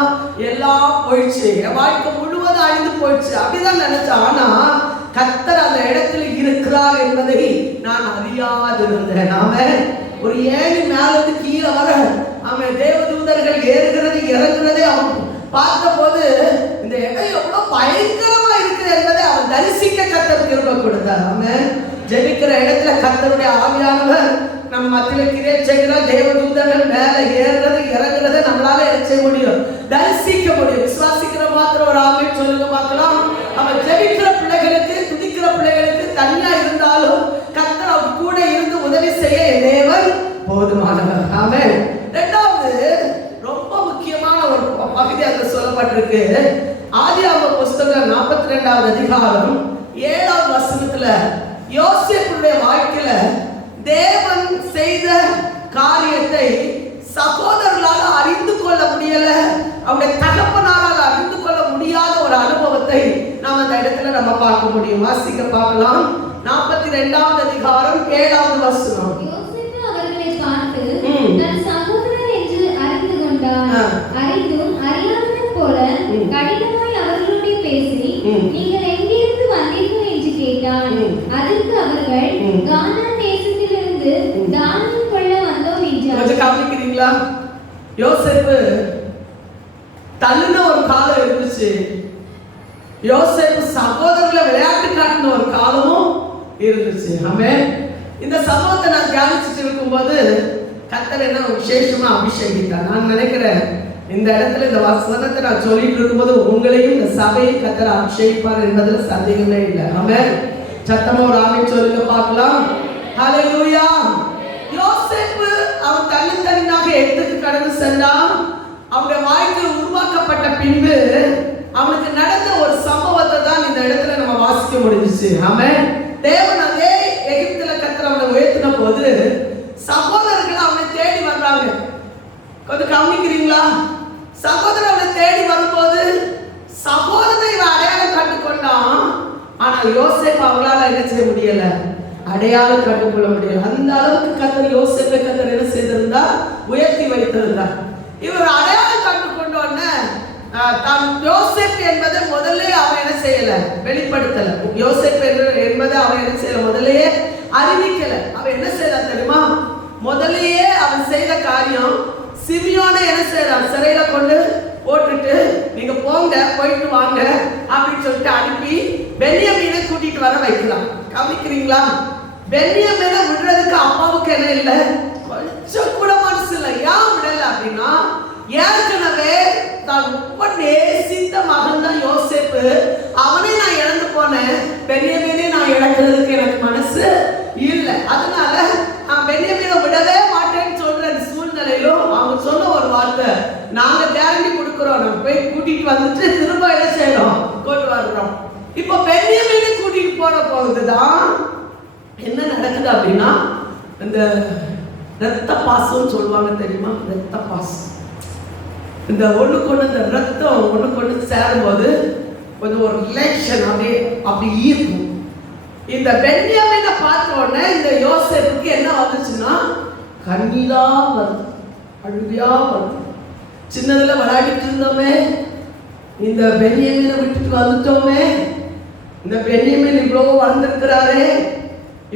எல்லாம் போயிடுச்சு, என் வாழ்க்கை முழுவதும் அழிந்து போயிடுச்சு அப்படிதான் நினைச்சான். ஆனா கர்த்தர் அந்த இடத்துல இருக்கிறார் என்பதை நான் அறியாதிருந்தேன். ஆமென். ஒரு ஏணி மேல இருந்து கீழே வர, ஆமென், தேவதூதர்கள் ஏறுகிறது இறங்குறதை அவன் பார்த்த போது இந்த இடம் எவ்வளவு பயங்கரமா இருக்குது என்பதை அவன் தரிசிக்க கர்த்தர் கிருபை கொடுத்தார். ஆமென். ஜெபிக்கிற இடத்துல கர்த்தருடைய ஆவியானவர் நம்ம மத்தியில கிரியை செய்கிறார். தேவதூதர்கள் மேல ஏறுறது இறங்குறதை நம்மளால என்ன செய்ய முடியும்? தரிசிக்க முடியும். விசுவாசிக்கிற மாத்திரம் ஒரு ஆமென் சொல்லுங்க பார்க்கலாம். அவன் ஜெபிக்கிற பிள்ளைகளுக்கு, துதிக்கிற பிள்ளைகளுக்கு தனியா இருந்தாலும் கர்த்தர் அவர் கூட இருந்து உதவி செய்ய தேவன் போதுமானவர். ஆமென். இரண்டாவது ரொம்ப முக்கியமான ஒரு பகுதி அதுல சொல்லப்பட்டிருக்கு. ஆதியாகம புஸ்தகம் 42வது அதிகாரம் 7வது வசனத்துல யோசேப்புடைய வாழ்க்கையில தேவன் செய்த காரியத்தை சகோதரர்களால் அறிந்து கொள்ள முடியல, அவருடைய தகப்பனாரால் அறிந்து கொள்ள முடியாத ஒரு அனுபவத்தை நாம் அந்த இடத்துல நம்ம பார்க்க முடியும். வாசிக்க பார்க்கலாம். 42வது அதிகாரம் 7வது வசனம். யோசேப்பு அவர்களை பார்த்து தன் சகோதரர் என்று அறிந்து கொண்டார். அறிந்தும் அறியாதவன் போல கடினமாய் அவர்களோடு பேசி, நீங்கள் எங்கிருந்து வந்தீர்கள் என்று கேட்டான். அதற்கு அவர்கள், கானான் தேசத்திலிருந்து தானியம் கொள்ள வந்தோம் என்றார். கொஞ்சம் கவனிக்கிறீங்களா? யோசேப்பு தள்ளுன ஒரு காலம் இருந்துச்சு. யோசேப்பு சகோதரர்களை விளையாட்டு காட்டின ஒரு காலமும் இருந்துச்சு. ஆமென். இந்த சம்பவத்தை நான் தியானிச்சுட்டு இருக்கும்போது கர்த்தர் என்ன விசேஷமா அபிஷேகித்தார். நான் நினைக்கிறேன் இந்த இடத்துல இந்த வசனத்தை நான் சொல்லிட்டு இருக்கும்போது உங்களையும் இந்த சபையை கர்த்தர் அபிஷேகிப்பார் என்பதுல சந்தேகமே இல்லை. ஆமென். சத்தமா ஒரு ஆமென் சொல்லுங்க பார்க்கலாம். ஹல்லேலூயா. யோசேப்பு அவன் தனித்தனியாக எகிப்துக்கு கடந்து சென்றான். அவனுடைய வாழ்க்கையில் உருவாக்கப்பட்ட பின்பு அவனுக்கு நடந்த ஒரு சம்பவத்தை தான் இந்த இடத்துல நம்ம வாசிக்க முடிஞ்சிச்சு. ஆமென். தேவன் அதே எகிப்துல கர்த்தர் அவனை உயர்த்தின போது சகோதரர்கள் அவனை தேடி வர்றாங்க. கொஞ்சம் கவனிக்கிறீங்களா? சகோதரர் அவனை தேடி வரும்போது சகோதரனை அடையாளம் கண்டுகொண்டான். ஆனா யோசேப்பு அவங்களால என்ன செய்ய முடியல, அடையாளம் கண்டுகொள்ள முடியல. அந்த அளவுக்கு கர்த்தர் யோசேப்பை கர்த்தர் என்ன செய்திருந்தா, உயர்த்தி வைத்திருந்தார். இவர் அடையாளம் கண்டுகொண்டோன்னு தான் யோசேப்பு என்பதை முதல்ல அவன் என்ன செய்யல, வெளிப்படுத்தல. யோசேப்பு என்பதை அவன் என்ன செய்யல, முதல்லயே அறிவிக்கல. அவன் என்ன செய்யலாம் தெரியுமா? முதல்லயே அவன் செய்த காரியம், சிமியோனை என்ன செய்யறான், சிறையில கொண்டு போட்டுட்டு நீங்க போங்க, போயிட்டு வாங்க அப்படின்னு சொல்லிட்டு அனுப்பி பென்யமீனை கூட்டிட்டு வர வைக்கலாம். கவனிக்கிறீங்களா? பென்யமீனை விடுறதுக்கு அப்பாவுக்கு என்ன இல்லை, கொஞ்சம் கூட மனசு இல்லை. ஏன் விடல அப்படின்னா, ஏற்கனவே தான் ரொம்ப நேசித்த மகன் தான் யோசேப்பு. அவனே நான் இழந்து போனேன், பென்யமீனை நான் இழக்கிறதுக்கு எனக்கு மனசு இல்லை. அதனால நான் பென்யமீனை விடவே மாட்டேன்னு சொல்ற சூழ்நிலையிலும் அவங்க சொன்ன ஒரு வார்த்தை, நாங்க கேரண்டி கொடுக்குறோம், நம்ம போய் கூட்டிட்டு வந்துட்டு திரும்ப என்ன செய்யறோம், கொண்டு வர்றோம். இப்ப பென்யமீனை கூட்டிட்டு போற போகுதுதான் என்ன நடக்குது அப்படின்னா, இந்த ரத்த பாசம் சொல்லுவாங்க தெரியுமா, ரத்த பாசம். இந்த ஒண்ணுக்கு ஒண்ணு இந்த ரத்தம் ஒண்ணுக்கு ஒண்ணு சேரும்போது கொஞ்சம் ஒரு ரிலேஷன் அப்படி ஈர்க்கும். இந்த பென்யமீனை பார்த்த உடனே இந்த யோசேப்புக்கு என்ன வந்துச்சுன்னா, கண்ணீரா வருது, அழுகையா வருது. சின்னதுல விளையாடிட்டு இருந்தோமே, இந்த பென்யமீனை விட்டுட்டு வந்துட்டோமே, இந்த பென்யமீன் இவ்வளவு வளர்ந்துருக்கிறாரே,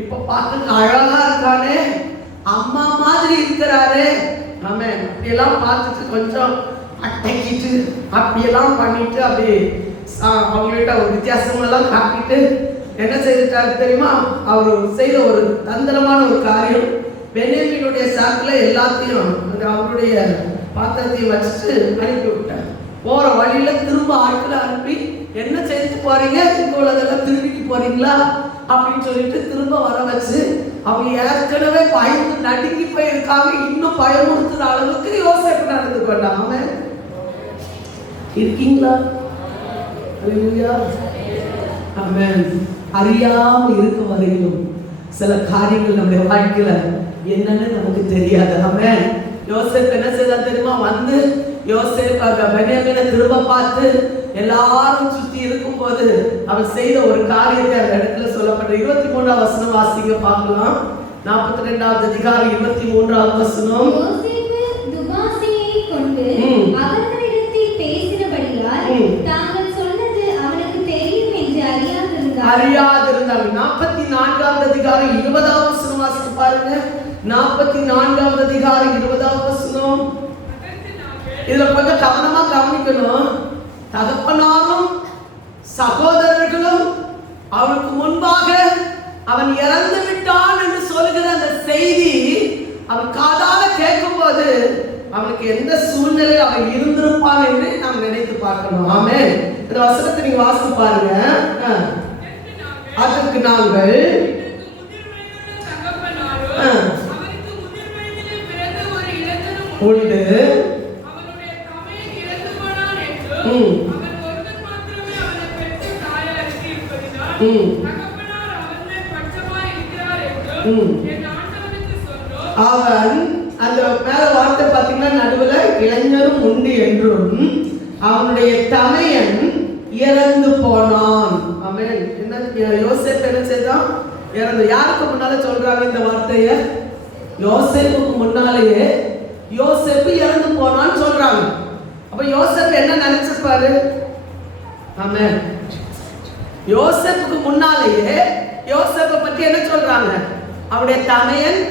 இப்ப பார்க்க அழகா இருக்கானே, அம்மா மாதிரி இருக்கிறாரு. ஆமென். அப்படியெல்லாம் பார்த்துட்டு கொஞ்சம் அட்டைக்கிட்டு அப்படியெல்லாம் பண்ணிட்டு அப்படி அவங்கள்ட்ட ஒரு வித்தியாசமெல்லாம் காட்டிட்டு என்ன செய்துட்டாரு தெரியுமா, அவர் செய்த ஒரு தந்திரமான ஒரு காரியம். பென்யமீனுடைய சாக்குல எல்லாத்தையும் அவருடைய பாத்திரத்தையும் வச்சுட்டு அனுப்பி விட்டார். போற வழியில திரும்ப ஆட்களை அனுப்பி, என்ன செய்து போறீங்க, இங்க உள்ளதெல்லாம் திரும்பிட்டு போறீங்களா அப்படின்னு சொல்லிட்டு திரும்ப வர வச்சு, அவங்க ஏற்கனவே பயந்து நடுங்கி போயிருக்காங்க, இன்னும் பயமுறுத்துற அளவுக்கு யோசேப்பு நடந்து கொண்டாங்க. இருக்கீங்களா? ஆமென். அறியாம இருக்க வரையிலும் சில காரியங்கள் நம்முடைய வாழ்க்கையில என்னன்னு நமக்கு தெரியாது. ஆமென். யோசேப்பு என்ன செய்தா தெரியுமா, வந்து யோசேப்பு அந்த பென்யமீனை திரும்ப பார்த்து எல்லாரும் சுத்தி இருக்கும் போது அவன் செய்த ஒரு காரியத்தை அந்த இடத்துல சொல்லப்பட்ட 23ஆம் வசனம் வாசிங்க பார்க்கலாம். 42வது அதிகாரம் 23ஆம் வசனம். யோசேப்பு துபாசியை கொண்டு அவர்களிடத்தில் பேசினபடியால் தாங்கள் சொன்னது அவனுக்கு தெரியும் என்று அறியாதிருந்தார். 44வது அதிகாரம் 20ஆம் வசனம் வாசித்து பாருங்க. 44வது அதிகாரம் 20ஆம் வசனம். இதுல கொஞ்சம் கவனமா கவனிக்கணும். தகப்பனாரும் சகோதரர்களும் அவனுக்கு முன்பாக அவன் இறந்து விட்டான் என்று சொல்லுகிற அந்த செய்தி அவன் காதால கேட்கும் போது அவனுக்கு எந்த சூழ்நிலையில் அவன் இருந்திருப்பான் என்று நாம் நினைத்து பார்க்கணும். ஆமென். இந்த வசனத்தை நீங்க வாசித்து பாருங்க. அதற்கு நாங்கள் உண்டு அவன் அந்த மேல வார்த்தை பார்த்தீங்கன்னா நடுவுல இளைஞரும் உண்டு என்றும் அவனுடைய தமையன் இறந்து போனான். ஆமென். என்ன யோசேப்பு என்ன செய்தான், இறந்து. யாருக்கு முன்னால சொல்றாங்க இந்த வார்த்தைய? யோசேப்புக்கு முன்னாலேயே யோசேப்பு இறந்து போனான்னு சொல்றாங்க. அப்ப யோசேப்பு என்ன நினைச்சிருப்பாரு? ஆமென். யோசேப்புக்கு முன்னாலேயே யோசேப்பை பத்தி என்ன சொல்றாங்க? அவருடைய தமையன்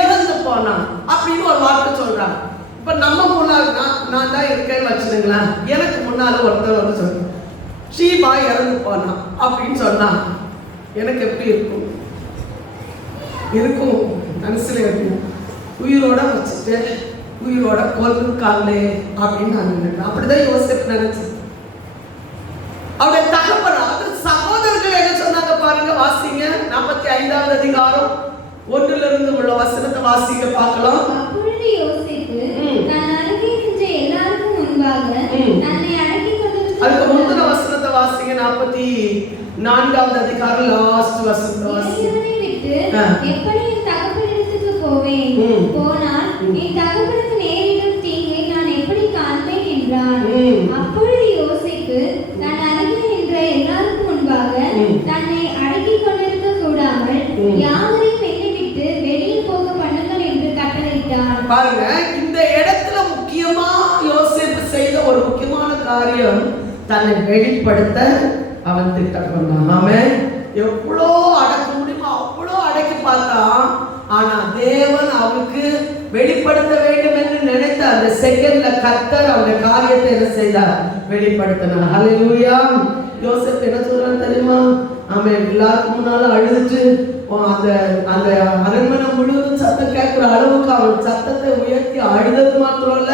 இறந்து போனான் அப்படின்னு ஒரு வார்த்தை சொல்றாங்க. இப்ப நம்ம முன்னால நான் தான் இருக்கேன்னு வச்சுருங்களேன், எனக்கு முன்னால ஒருத்தர் வந்து சொல்றேன் ஷீபா இறந்து போனான் அப்படின்னு சொன்னா எனக்கு எப்படி இருக்கும்? இருக்கும் மனசுல இருக்கும், உயிரோட வச்சுட்டு உயிரோட கொல்லுக்காங்களே அப்படின்னு நான் நினைக்கிறேன். அப்படிதான் யோசிப்பு நினைச்சேன். அவருடைய தகப்பனார் சகோதரர்கள் என்ன சொன்னாங்க பாருங்க, வாசிங்க. 45வது அதிகாரம் 1லிருந்து உள்ள வசனத்தை வாசிக்க பார்க்கலாம். அப்பொழுது யோசேப்பு தான் அருகே நின்ற எல்லாருக்கும் முன்பாக தன்னை அடக்கிக் கொண்டிருந்த அதுக்கு முந்தின வசனத்தை வாசிங்க. 44வது அதிகாரம் லாஸ்ட் வசனத்தை வாசிங்க. விட்டு எப்படி என் தகப்பனிடத்துக்கு போவேன், போனால் என் தகப்பனுக்கு நேரிடும் தீங்கை நான் எப்படி காண்பேன் என்றான். அப்பொழுது யோசேப்பு தான் அருகே நின்ற எல்லாருக்கும் முன்பாக தன்னை அடக்கிக் கொண்டிருக்க கூடாமல் யாவரையும் எண்ணிவிட்டு வெளியே போக பண்ணுங்கள் என்று கட்டளையிட்டார். பாருங்க, இந்த இடத்துல முக்கியமா யோசேப்பு செய்த ஒரு முக்கியமான காரியம், தன்னை வெளிப்படுத்த அவன் திட்டம் கொண்டான். ஆமென். எவ்வளோ அடக்க முடியுமோ அவ்வளோ அடக்கி பார்த்தான். ஆனா தேவன் அவனுக்கு வெளிப்படுத்த வேண்டும் என்று நினைத்த அந்த செகண்ட்ல கர்த்தர் அவருடைய காரியத்தை என்ன செய்தார்? வெளிப்படுத்தினார். ஹல்லேலூயா. யோசேப்பு என்ன சொல்றான் தெரியுமா? ஆமென். எல்லாருக்கும் முன்னால அழுதுட்டு அந்த அந்த அரண்மனை முழுவதும் சத்தம் கேட்கிற அளவுக்கு அவன் சத்தத்தை உயர்த்தி அழுதது மாத்திரம் இல்ல,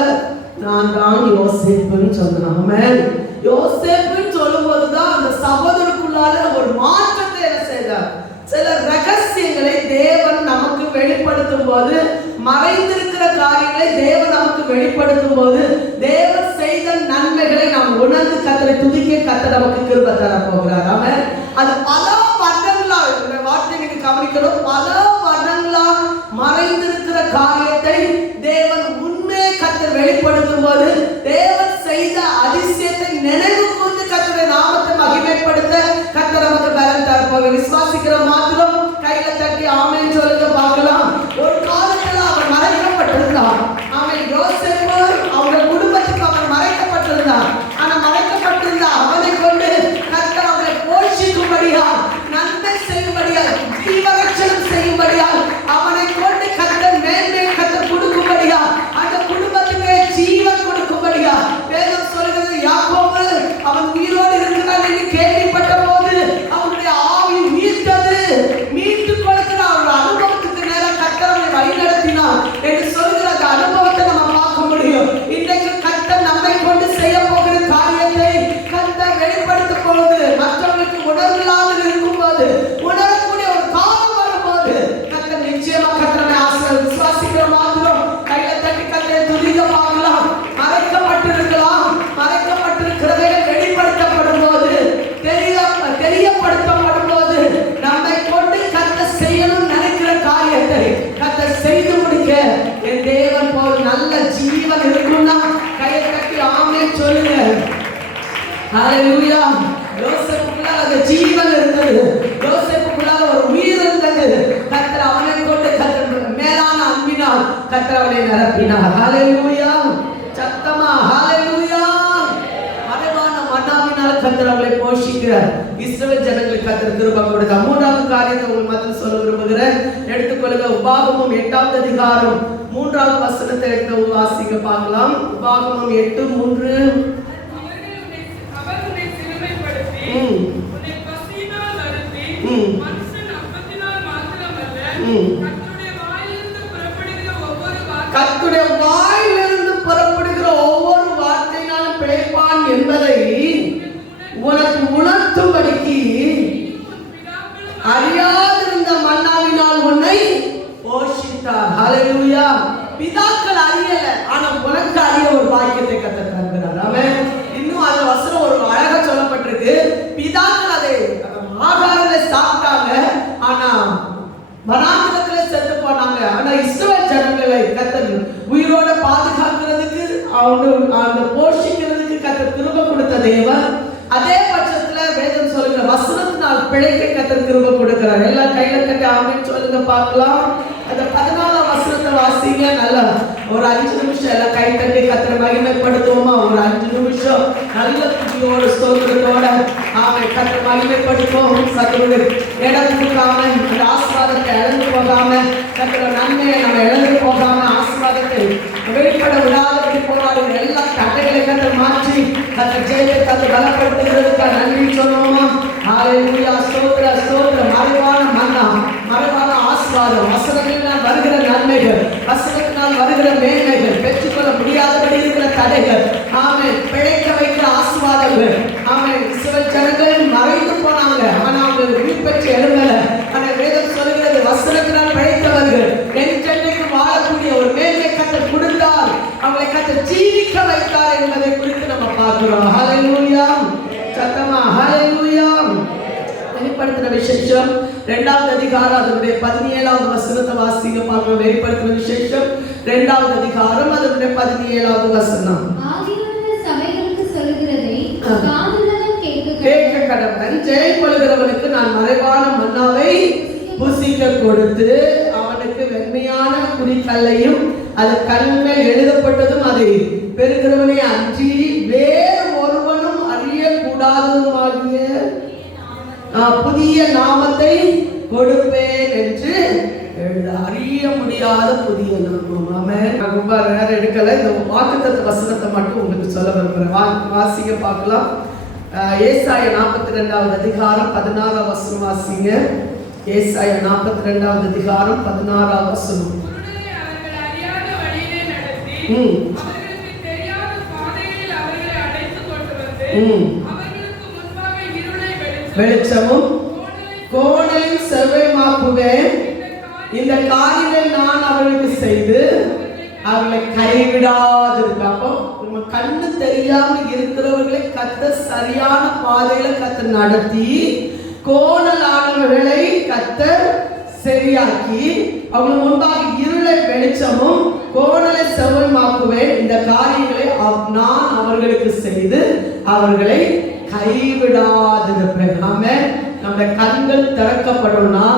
நான் தான் யோசேப்புன்னு சொன்னான். ஆமென். யோசேப்புன்னு சொல்லும் போதுதான் அந்த சகோதரருக்குள்ளால ஒரு மாற்றத்தை என்ன செய்தார். சில ரகசியங்களை தேவன் நமக்கு வெளிப்படுத்தும் போது, மறைந்திருக்கிற காரியங்களை தேவன் நமக்கு வெளிப்படுத்தும் போது, தேவன் செய்த நன்மைகளை நாம் உணர்ந்து கர்த்தரை துதிக்க கர்த்தர் நமக்கு கிருபை தர போகிறார். ஆமென். அது பல வருடங்களா, இந்த வார்த்தை நீங்க கவனிக்கணும், பல வருடங்களா மறைந்திருக்கிற காரியத்தை தேவன் உண்மையை கர்த்தர் வெளிப்படுத்தும் போது, தேவன் செய்த அதிசயத்தை நினைவு கூர்ந்து கர்த்தருடைய நாமத்தை மகிமைப்படுத்த கர்த்தர் நமக்கு பலன் தரப்போக. விசுவாசிக்கிற மாத்திரம் கையில தட்டி ஆமென் சொல்லுங்க பார்க்கலாம். ஒரு காலத்துல அவன் மறைக்கப்பட்டிருந்தான். ஆமென். யோசேப்பு அவங்க குடும்பத்துக்கு அவன் மறைக்கப்பட்டிருந்தான். ஆனா மறைக்கப்பட்டிருந்த அவனை கொண்டு கர்த்தர் அவனை போஷிக்கும்படியா, நன்மை செய்யும்படியா, ஜீவரட்சணம் செய்யும்படியா, அவனை கொண்டு கர்த்தர் மேன்மை கர்த்தர் கொடுக்கும்படியா, அந்த குடும்பத்துக்கு ஜீவன் கொடுக்கும்படியா வேதம் சொல்கிறது. யாக்கோபு அவன் உயிரோடு இருக்கிறான் என்று கேள்விப்பட்ட போது அவனுடைய ஆவி உயிர்த்தது. மீட்டு கொடுக்கிற அவருடைய அனுபவத்துக்கு நேரம் கர்த்தர் அவனை வழிநடத்தினார் என்று சொல்கிற அந்த அனுபவத்தை நம்ம பார்க்க முடியும். இன்றைக்கு கர்த்தர் நம்மை கொண்டு செய்ய போகிற காரியத்தை கர்த்தர் வெளிப்படுத்த போது, மற்றவர்களுக்கு உணர்வில்லாமல் இருக்கும் போது, உணரக்கூடிய ஒரு காலம் வரும்போது கர்த்தர் நிச்சயமா கர்த்தரை ஆசீர்வதிப்பார். விசுவாசிக்கிற மாத்திரம் கையில தட்டி கர்த்தரை துதிக்க பார்க்கலாம். மறைக்கப்பட்டிருக்கலாம், மறைக்கப்பட்டிருக்கிறவைகள் வெளிப்படுத்தப்படும் போது, தெரியப்படுத்தப்படும் போது, நம்மை கொண்டு கர்த்தர் செய்யணும் நினைக்கிற காரியத்தை கர்த்தர் செய்து முடிக்க என் தேவன் போல் நல்ல ஜீவன் இருக்கும்னா கையை கட்டி ஆமென் சொல்லுங்க. ஹல்லேலூயா. யோசேப்புக்குள்ள அந்த ஜீவன் இருந்தது. யோசேப்புக்குள்ள ஒரு உயிர் இருந்தது. கர்த்தர் அவனை கொண்டு கர்த்தர் மேலான அன்பினால் கர்த்தர் அவனை நிரப்பினார். ஹல்லேலூயா. சத்தமா ஹல்லேலூயா. மறைவான மன்னாவினால் கர்த்தர் அவளை போஷிக்கிறார். இஸ்ரவேல் ஜனங்களுக்கு கர்த்தர் கிருபை கொடுத்தார். மூன்றாவது காரியத்தை உங்களுக்கு மத்தியில் சொல்ல விரும்புகிறேன். எடுத்துக்கொள்ளுங்க. உபாகமம் 8வது அதிகாரம் 3வது வசனத்தை எடுத்து வாசிக்க பார்க்கலாம். உபாகமம் 8:3. கர்த்தருடைய வாயிலிருந்து புறப்படுகிற ஒவ்வொரு வார்த்தையினாலும் பிழைப்பான் என்பதை உனக்கு உணர்த்தும்படிக்கு அறியாதிருந்த மன்னாவினால் உன்னை போஷித்தார். ஹல்லேலூயா. பிதாக்கள் அறியல, ஆனா உனக்கு அறிய ஒரு பாக்கியத்தை கர்த்தர் தருகிறார். ஆமென். இன்னும் அந்த வசனம் ஒரு அழகா சொல்லப்பட்டிருக்கு. பிதாக்கள் அதை ஆகாரத்தை சாப்பிட்டாங்க, ஆனா வனாந்திரத்துல செத்து போனாங்க. ஆனா இஸ்ரவேல் ஜனங்களை கர்த்தர் உயிரோட பாதுகாக்கிறதுக்கு, அவங்க அந்த போஷிக்கிறதுக்கு கர்த்தர் கிருபை கொடுத்த தேவன். அதே பட்சத்துல வேதம் சொல்லுங்க, வசனத்தினால் பிழைக்க கர்த்தர் கிருபை கொடுக்கிறார். எல்லாம் கையில கட்டி ஆமென் சொல்லுங்க பார்க்கலாம். அந்த 14ஆம் வசனத்தை வாசிங்க. நல்லா ஒரு 5 நிமிஷம் எல்லாம் கை தட்டி கர்த்தரை மகிமைப்படுத்துவோமா? ஒரு 5 நிமிஷம் நல்ல துதியோட ஸ்தோத்திரத்தோட ஆமென் கர்த்தரை மகிமைப்படுத்துவோம். சத்துருடைய இடம் கொடுக்காம, அந்த ஆசீர்வாதத்தை இழந்து போகாம, கர்த்தருடைய நன்மையை நம்ம இழந்து போகாம, ஆசீர்வாதத்தை வெளிப்பட விடாதபடி போராடுகிற எல்லா தடைகளை கர்த்தர் மாற்றி கர்த்தர் ஜெயத்தை கர்த்தர் பலப்படுத்துகிறதுக்காக நன்றி சொல்லுவோமா? ஹல்லேலூயா. ஸ்தோத்திர ஸ்தோத்திர. மறைவான மன்னா, மறைவான ஆசீர்வாதம், வசனத்தினால் வருகிற நன்மைகள், வசனத்தினால் வருகிற மேன்மைகள், பெற்றுக்கொள்ள முடியாதபடி இருக்கிற தடைகள், ஆமென் பிழைக்க வைக்கிற ஆசீர்வாதங்கள், ஆமென். இஸ்ரவேல் ஜனங்கள் மறைந்து போனாங்க, ஆனா அவங்க உயிர் பெற்று எழும்பல. ஆனா வேதம் சொல்கிறது, வசனத்தினால் பிழைத்தவர்கள் என்றென்றைக்கு வாழக்கூடிய ஒரு மேன்மை கர்த்தர் கொடுத்தார், அவங்களை கர்த்தர் ஜீவிக்க வைத்தார் என்பதை குறித்து நம்ம பார்க்கிறோம். ஹல்லேலூயா. சத்தமா ஹல்லேலூயா. வெளிப்படுத்தின விசேஷம் 2வது அதிகாரம் அதனுடைய 17வது வசனத்தை வாசிக்க பார்க்கிறோம். வெளிப்படுத்தின விசேஷம் 2வது அதிகாரம் அதனுடைய 17வது வசனம். ஆதியானவர் சபைகளுக்கு சொல்லுகிறதை காதுள்ளவன் கேட்க கடவன். ஜெயப்படுகிறவனுக்கு நான் மறைவான மன்னாவை புசிக்க கொடுத்து அவனுக்கு வெண்மையான குறிக்கல்லையும் அது கல்மேல் எழுதப்பட்டதும் அதை பெறுகிறவனே அன்றி வேறு ஒருவனும் அறியக்கூடாததுமாகிய புதிய நாமத்தை கொடுப்பேன் என்று அறிய முடியாத புதிய நாமம். ஆமென். நான் ரொம்ப நேரம் எடுக்கல. இந்த வாக்குத்தத்த வசனத்தை மட்டும் உங்களுக்கு சொல்ல விரும்புகிறேன். வாசிக்க பார்க்கலாம். ஏசாயா 42வது அதிகாரம் 16ஆம் வசனம் வாசிங்க. ஏசாயா 42வது அதிகாரம் 16ஆம் வசனம். அவர்கள் அறியாத வழியிலே நடத்தி அவர்களுக்கு தெரியாத பாதைகளில் அவர்களை அழைத்து கொண்டு வந்து அவர்களுக்கு முன்பாக இருளை வெளிச்சமும் கோணலையும் செவ்வையுமாக்குவேன். இந்த காரியங்களை நான் அவர்களுக்கு செய்து அவர்களை கைவிடாதிருக்க. அப்போ நம்ம கண்ணு தெரியாம இருக்கிறவர்களை கத்த சரியான பாதையில கத்த நடத்தி, கோணலானவர்களை கத்த சரியாக்கி, அவங்க முன்பாக இருளை வெளிச்சமும் கோணலை செவ்வையுமாக்குவேன். இந்த காரியங்களை நான் அவர்களுக்கு செய்து அவர்களை கைவிடாதிருப்பேன். ஆமென். நம்முடைய கண்கள் திறக்கப்படணும்னா,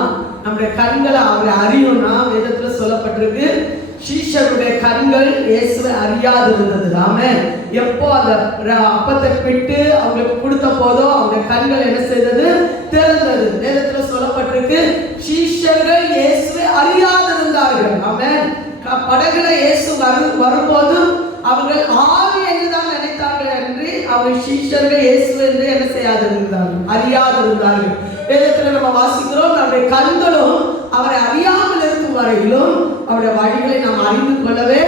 நம்முடைய கண்களை அவரை அறியணும்னா, வேதத்துல சொல்லப்பட்டிருக்கு, சீஷருடைய கண்கள் இயேசுவை அறியாது இருந்தது. ஆமென். எப்போ அந்த அப்பத்தை பிட்டு அவங்களுக்கு கொடுத்த போதோ அவங்க கண்கள் என்ன செய்தது? திறந்தது. வேதத்துல சொல்லப்பட்டிருக்கு, சீஷர்கள் இயேசுவை அறியாது இருந்தார்கள். ஆமென். படகுல இயேசு வரும்போது அவர்கள் ஆவி என்றுதான் நினைத்தார்கள் என்று அவர் சீஷர்கள் இயேசு என்று என்ன செய்யாது இருந்தார்கள்? அறியாது இருந்தார்கள். வேதத்துல நம்ம வாசிக்கிறோம், நம்முடைய கண்களும் அவரை அறியாமல் இருக்கும் வரையிலும் அவருடைய வழிகளை நாம் அறிந்து கொள்ளவே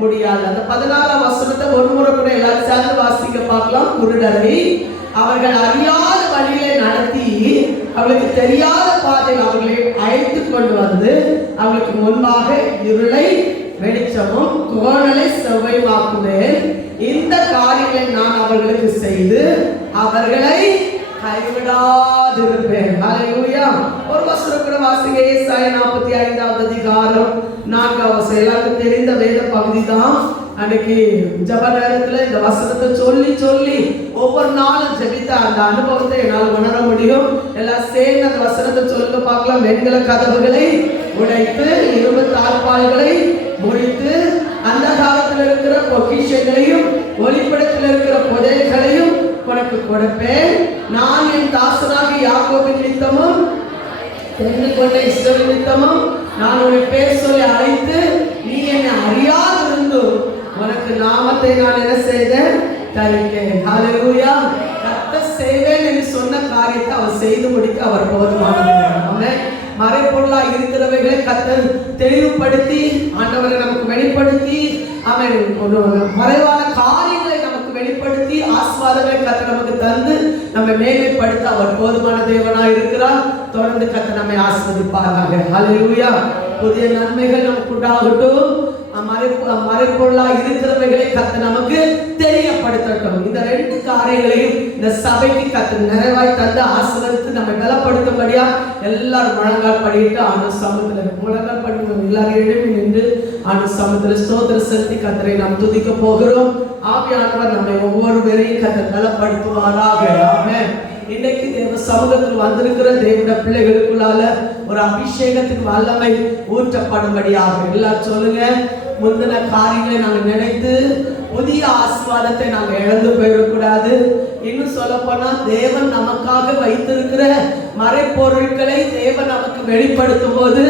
முடியாது. அந்த 14ஆம் வசனத்தை ஒரு முறை கூட எல்லாரும் சேர்ந்து வாசிக்க பார்க்கலாம். குருடரை அவர்கள் அறியாத வழிகளை நடத்தி அவர்களுக்கு தெரியாத பாதையில் அவர்களை அழைத்து கொண்டு வந்து அவர்களுக்கு முன்பாக இருளை வெளிச்சமும் கோணலை செவ்வையுமாக்குவேன். இந்த காரியங்களை நான் அவர்களுக்கு செய்து அவர்களை கைவிடாதிருப்பேன். ஹல்லேலூயா. ஒரு வசனம் கூட வாசிங்க. ஏசாயா 45வது அதிகாரம் 4ஆம் வசனம். எல்லாருக்கும் தெரிந்த வேத பகுதி தான். அன்னைக்கு ஜெப நேரத்துல இந்த வசனத்தை சொல்லி சொல்லி ஒவ்வொரு நாளும் ஜெபித்த அந்த அனுபவத்தை என்னால் உணர முடியும். எல்லாம் சேர்ந்து அந்த வசனத்தை சொல்லுங்க பார்க்கலாம். வெண்கல கதவுகளை உடைத்து இரும்பு தாழ்பால்களை முடித்து அந்த காலத்தில் இருக்கிற பொக்கிஷங்களையும் ஒளிப்படத்தில் இருக்கிற புதையல்களையும் உனக்கு கொடுப்பேன். நான் என் தாசனாகி யாக்கோபின் நிமித்தமும் தெரிந்து கொண்ட இஸ்ரவேல் நிமித்தமும் நான் உன்னை பேர் சொல்லி அழைத்து நீ என்னை அறியாதிருந்தும் உனக்கு நாமத்தை நான் என்ன செய்தேன்? தருகிறேன். ஹல்லேலூயா. கர்த்தர் செய்வேன் என்று சொன்ன காரியத்தை அவர் செய்து முடிக்க அவர் போதுமானவர். ஆமென். மறைப்பொருளாய் இருக்கிறவைகளை கர்த்தர் தெளிவுபடுத்தி ஆண்டவரை நமக்கு வெளிப்படுத்தி, அவன் மறைவான காரியங்களை நமக்கு வெளிப்படுத்தி ஆசீர்வாதங்களை கர்த்தர் நமக்கு தந்து நம்மை மேன்மைப்படுத்த அவர் போதுமான தேவனாய் இருக்கிறார். தொடர்ந்து கர்த்தர் நம்மை ஆசீர்வதிப்பாராக. ஹல்லேலூயா. புதிய நன்மைகள் நமக்கு உண்டாகட்டும். மறைப்பொருளாய் இருக்கிறவைகளை கர்த்தர் நமக்கு தெரியப்படுத்தட்டும். இந்த ரெண்டு காரியங்களையும் இந்த சபைக்கு கர்த்தர் நிறைவாய் தந்து ஆசீர்வதித்து நம்மை பலப்படுத்தும்படியா எல்லாரும் முழங்கால் படிட்டு ஆண்டு சமூகத்துல முழங்கால் படிட்டு எல்லாரும் எழுப்பி நின்று ஆண்டு சமூகத்துல ஸ்தோத்திர செலுத்தி கர்த்தரை நாம் துதிக்க போகிறோம். ஆவியானவர் நம்மை ஒவ்வொருவரையும் கர்த்தர் பலப்படுத்துவாராக. ஆமென். இன்னைக்கு தேவ சமூகத்தில் வந்திருக்கிற தேவனுடைய பிள்ளைகளுக்குள்ளால ஒரு அபிஷேகத்தின் வல்லமை ஊற்றப்படும்படியாக எல்லாரும் சொல்லுங்க. முந்தின காரியங்களை நாங்கள் நினைத்து புதிய ஆசீர்வாதத்தை நாங்கள் இழந்து போயிடக்கூடாது. இன்னும் சொல்ல போனா தேவன் நமக்காக வைத்திருக்கிற மறைப்பொருட்களை தேவன் நமக்கு வெளிப்படுத்தும் போது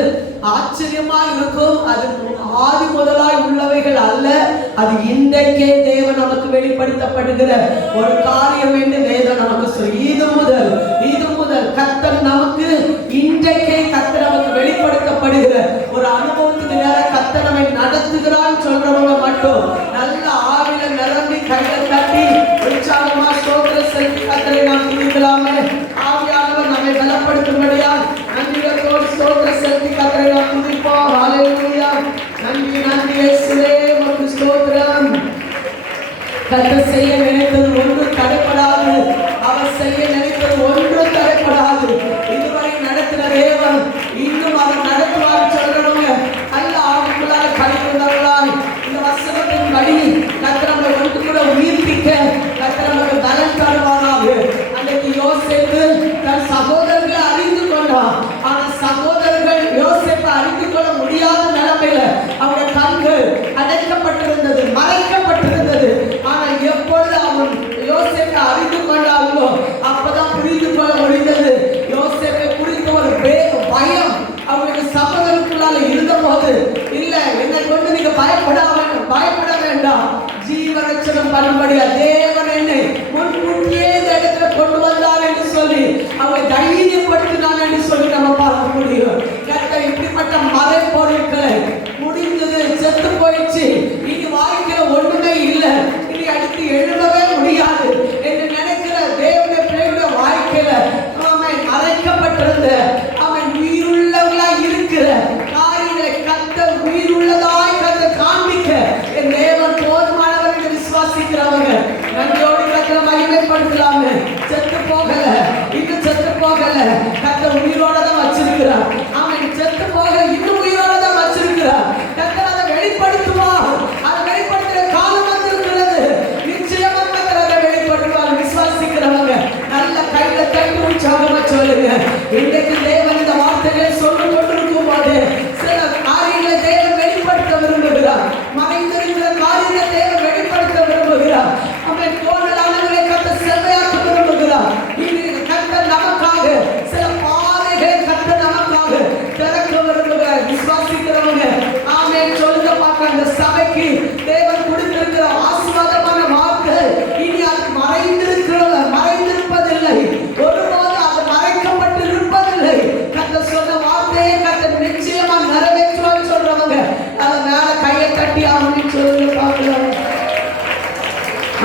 ஆச்சரியமா இருக்கும். அது ஆதி முதலாய் உள்ளவைகள் அல்ல, அது இன்றைக்கே தேவன் நமக்கு வெளிப்படுத்தப்படுகிற ஒரு காரியம் என்று வேதம் நமக்கு சொல்லி, இது முதல் கர்த்தர் நமக்கு இன்றைக்கே கர்த்தர் நமக்கு வெளிப்படுத்தப்படுகிற ஒரு அனுபவத்துக்கு நேர கர்த்தர் நம்மை நடத்துகிறான்னு சொல்றவங்க மட்டும் நல்ல ஆவில நிரம்பி கைகள் தட்டி உற்சாகமா ஸ்தோத்திர செலுத்தி கர்த்தரை நாம் துதிக்கலாமே. ஆவியானவர் நம்மை பலப்படுத்தும்படியா நன்றியோடு ஸ்தோத்திர செலுத்தி கர்த்தரை நாம் துதிப்போம். ஹல்லேலூயா. நன்றி நன்றி இயேசுவே, உமக்கு ஸ்தோத்திரம். கர்த்தர் செய்ய நினைத்தது ஒன்று தடைப்படாது, அவர் செய்ய நினைத்தது ஒன்று தடைப்படாது. இதுவரை நடத்தின தேவன் இன்னும் அவர் நடத்துவார் சொல்றவங்க அல்ல ஆவிக்குள்ளாக கழிவுள்ளவர்களாய் இந்த வசனத்தின் படி கர்த்தர் நம்மை ஒன்று கூட உயிர்ப்பிக்க கர்த்தர் நமக்கு பலன் தருவாராக. அன்றைக்கு யோசேப்பு தன் சகோதரர்களை அறிந்து கொண்டார். ஆனால் சகோதரர்கள் யோசேப்பை அறிந்து கொள்ள முடியாத நிலைமையில அவருடைய கண்கள் அடைக்கப்பட்டிருந்தது, மறைக்கப்பட்டிருந்தது. ஆனால் எப்பொழுது அவன் யோசேப்பை அறிந்து கொண்டார்களோ அப்பதான் புரிந்து கொள்ள முடிந்தது. யோசேப்பை குறித்த ஒரு பயம் அவங்களுக்கு சகோதரருக்குள்ளால இருந்த போது, இல்ல என்னை கொண்டு நீங்க பயப்பட வேண்டாம், ஜீவரட்சணம் பண்ணும்படியா தேவன் என்னை முன்கூட்டியே இந்த இடத்துல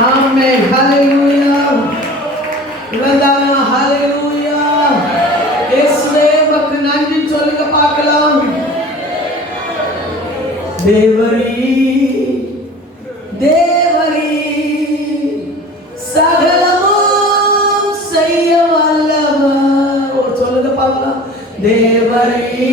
ஆமென். ஹalleluya. இவதானா ஹalleluya. இயேசுவே உமக்கு நன்றி சொல்லுங்க பார்க்கலாம். தேவரீ தேவரீ சகலமும் செய்ய வல்லவர். சொல்லுங்க பார்க்கலாம். தேவரீ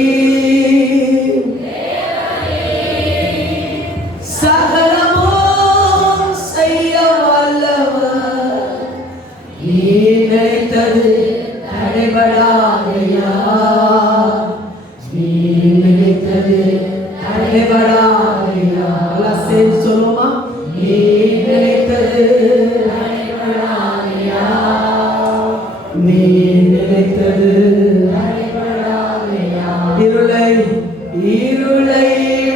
சகலமும் செய்ய வல்லவர். நீ நினைத்தது தடைபடாதையா. நீ நினைத்தது தடைபடாதையா. எல்லாம் சேர்ந்து சொல்லுமா. நீ நினைத்தது தடைபடாதையா. நீ நினைத்தது தடைபடாதையா. இருளை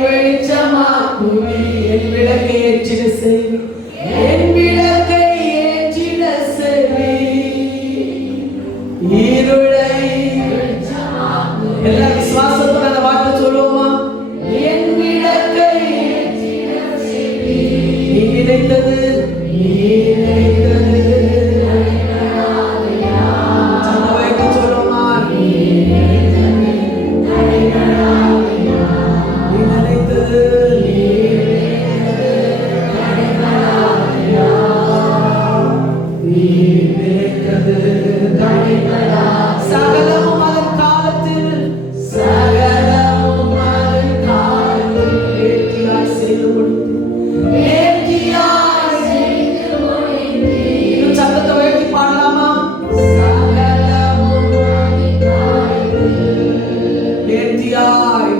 வெளிச்சமாக்குவி. என் விளக்கை ஏற்றிட செவி. என் விளக்கை ஏற்றிட செவி. இருளை எல்லா விசுவாசத்தோட அந்த வார்த்தை சொல்லுவோமா. என் விளக்கை ஏற்றிட செவி. நீ நினைத்தது சந்தவைக்கு சொல்லுமா. நீ நினைத்தது சகலமும் அதன் காலத்தில் நேர்த்தியாய் செய்து முடித்து. இன்னும் சத்தத்தை உயர்த்தி பாடலாமா. சகலமும் நேர்த்தியாய்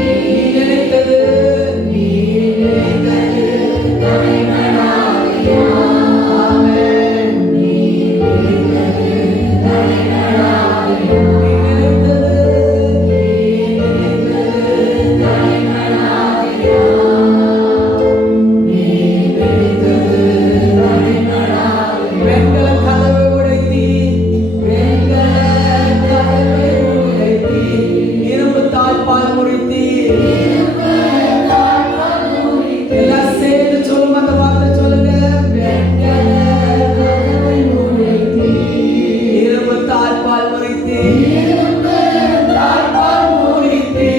நீ நினைத்தது ஆமென். நீ வெண்கல கதவை உடைத்தி. இரும்பு தாழ்பால் முறித்தி. எல்லாம் சேர்ந்து சொல்லும் அந்த வார்த்தை சொல்லுங்க. இரும்பு தாழ்பால் முறித்தி. தாழ்பால் முறித்தி.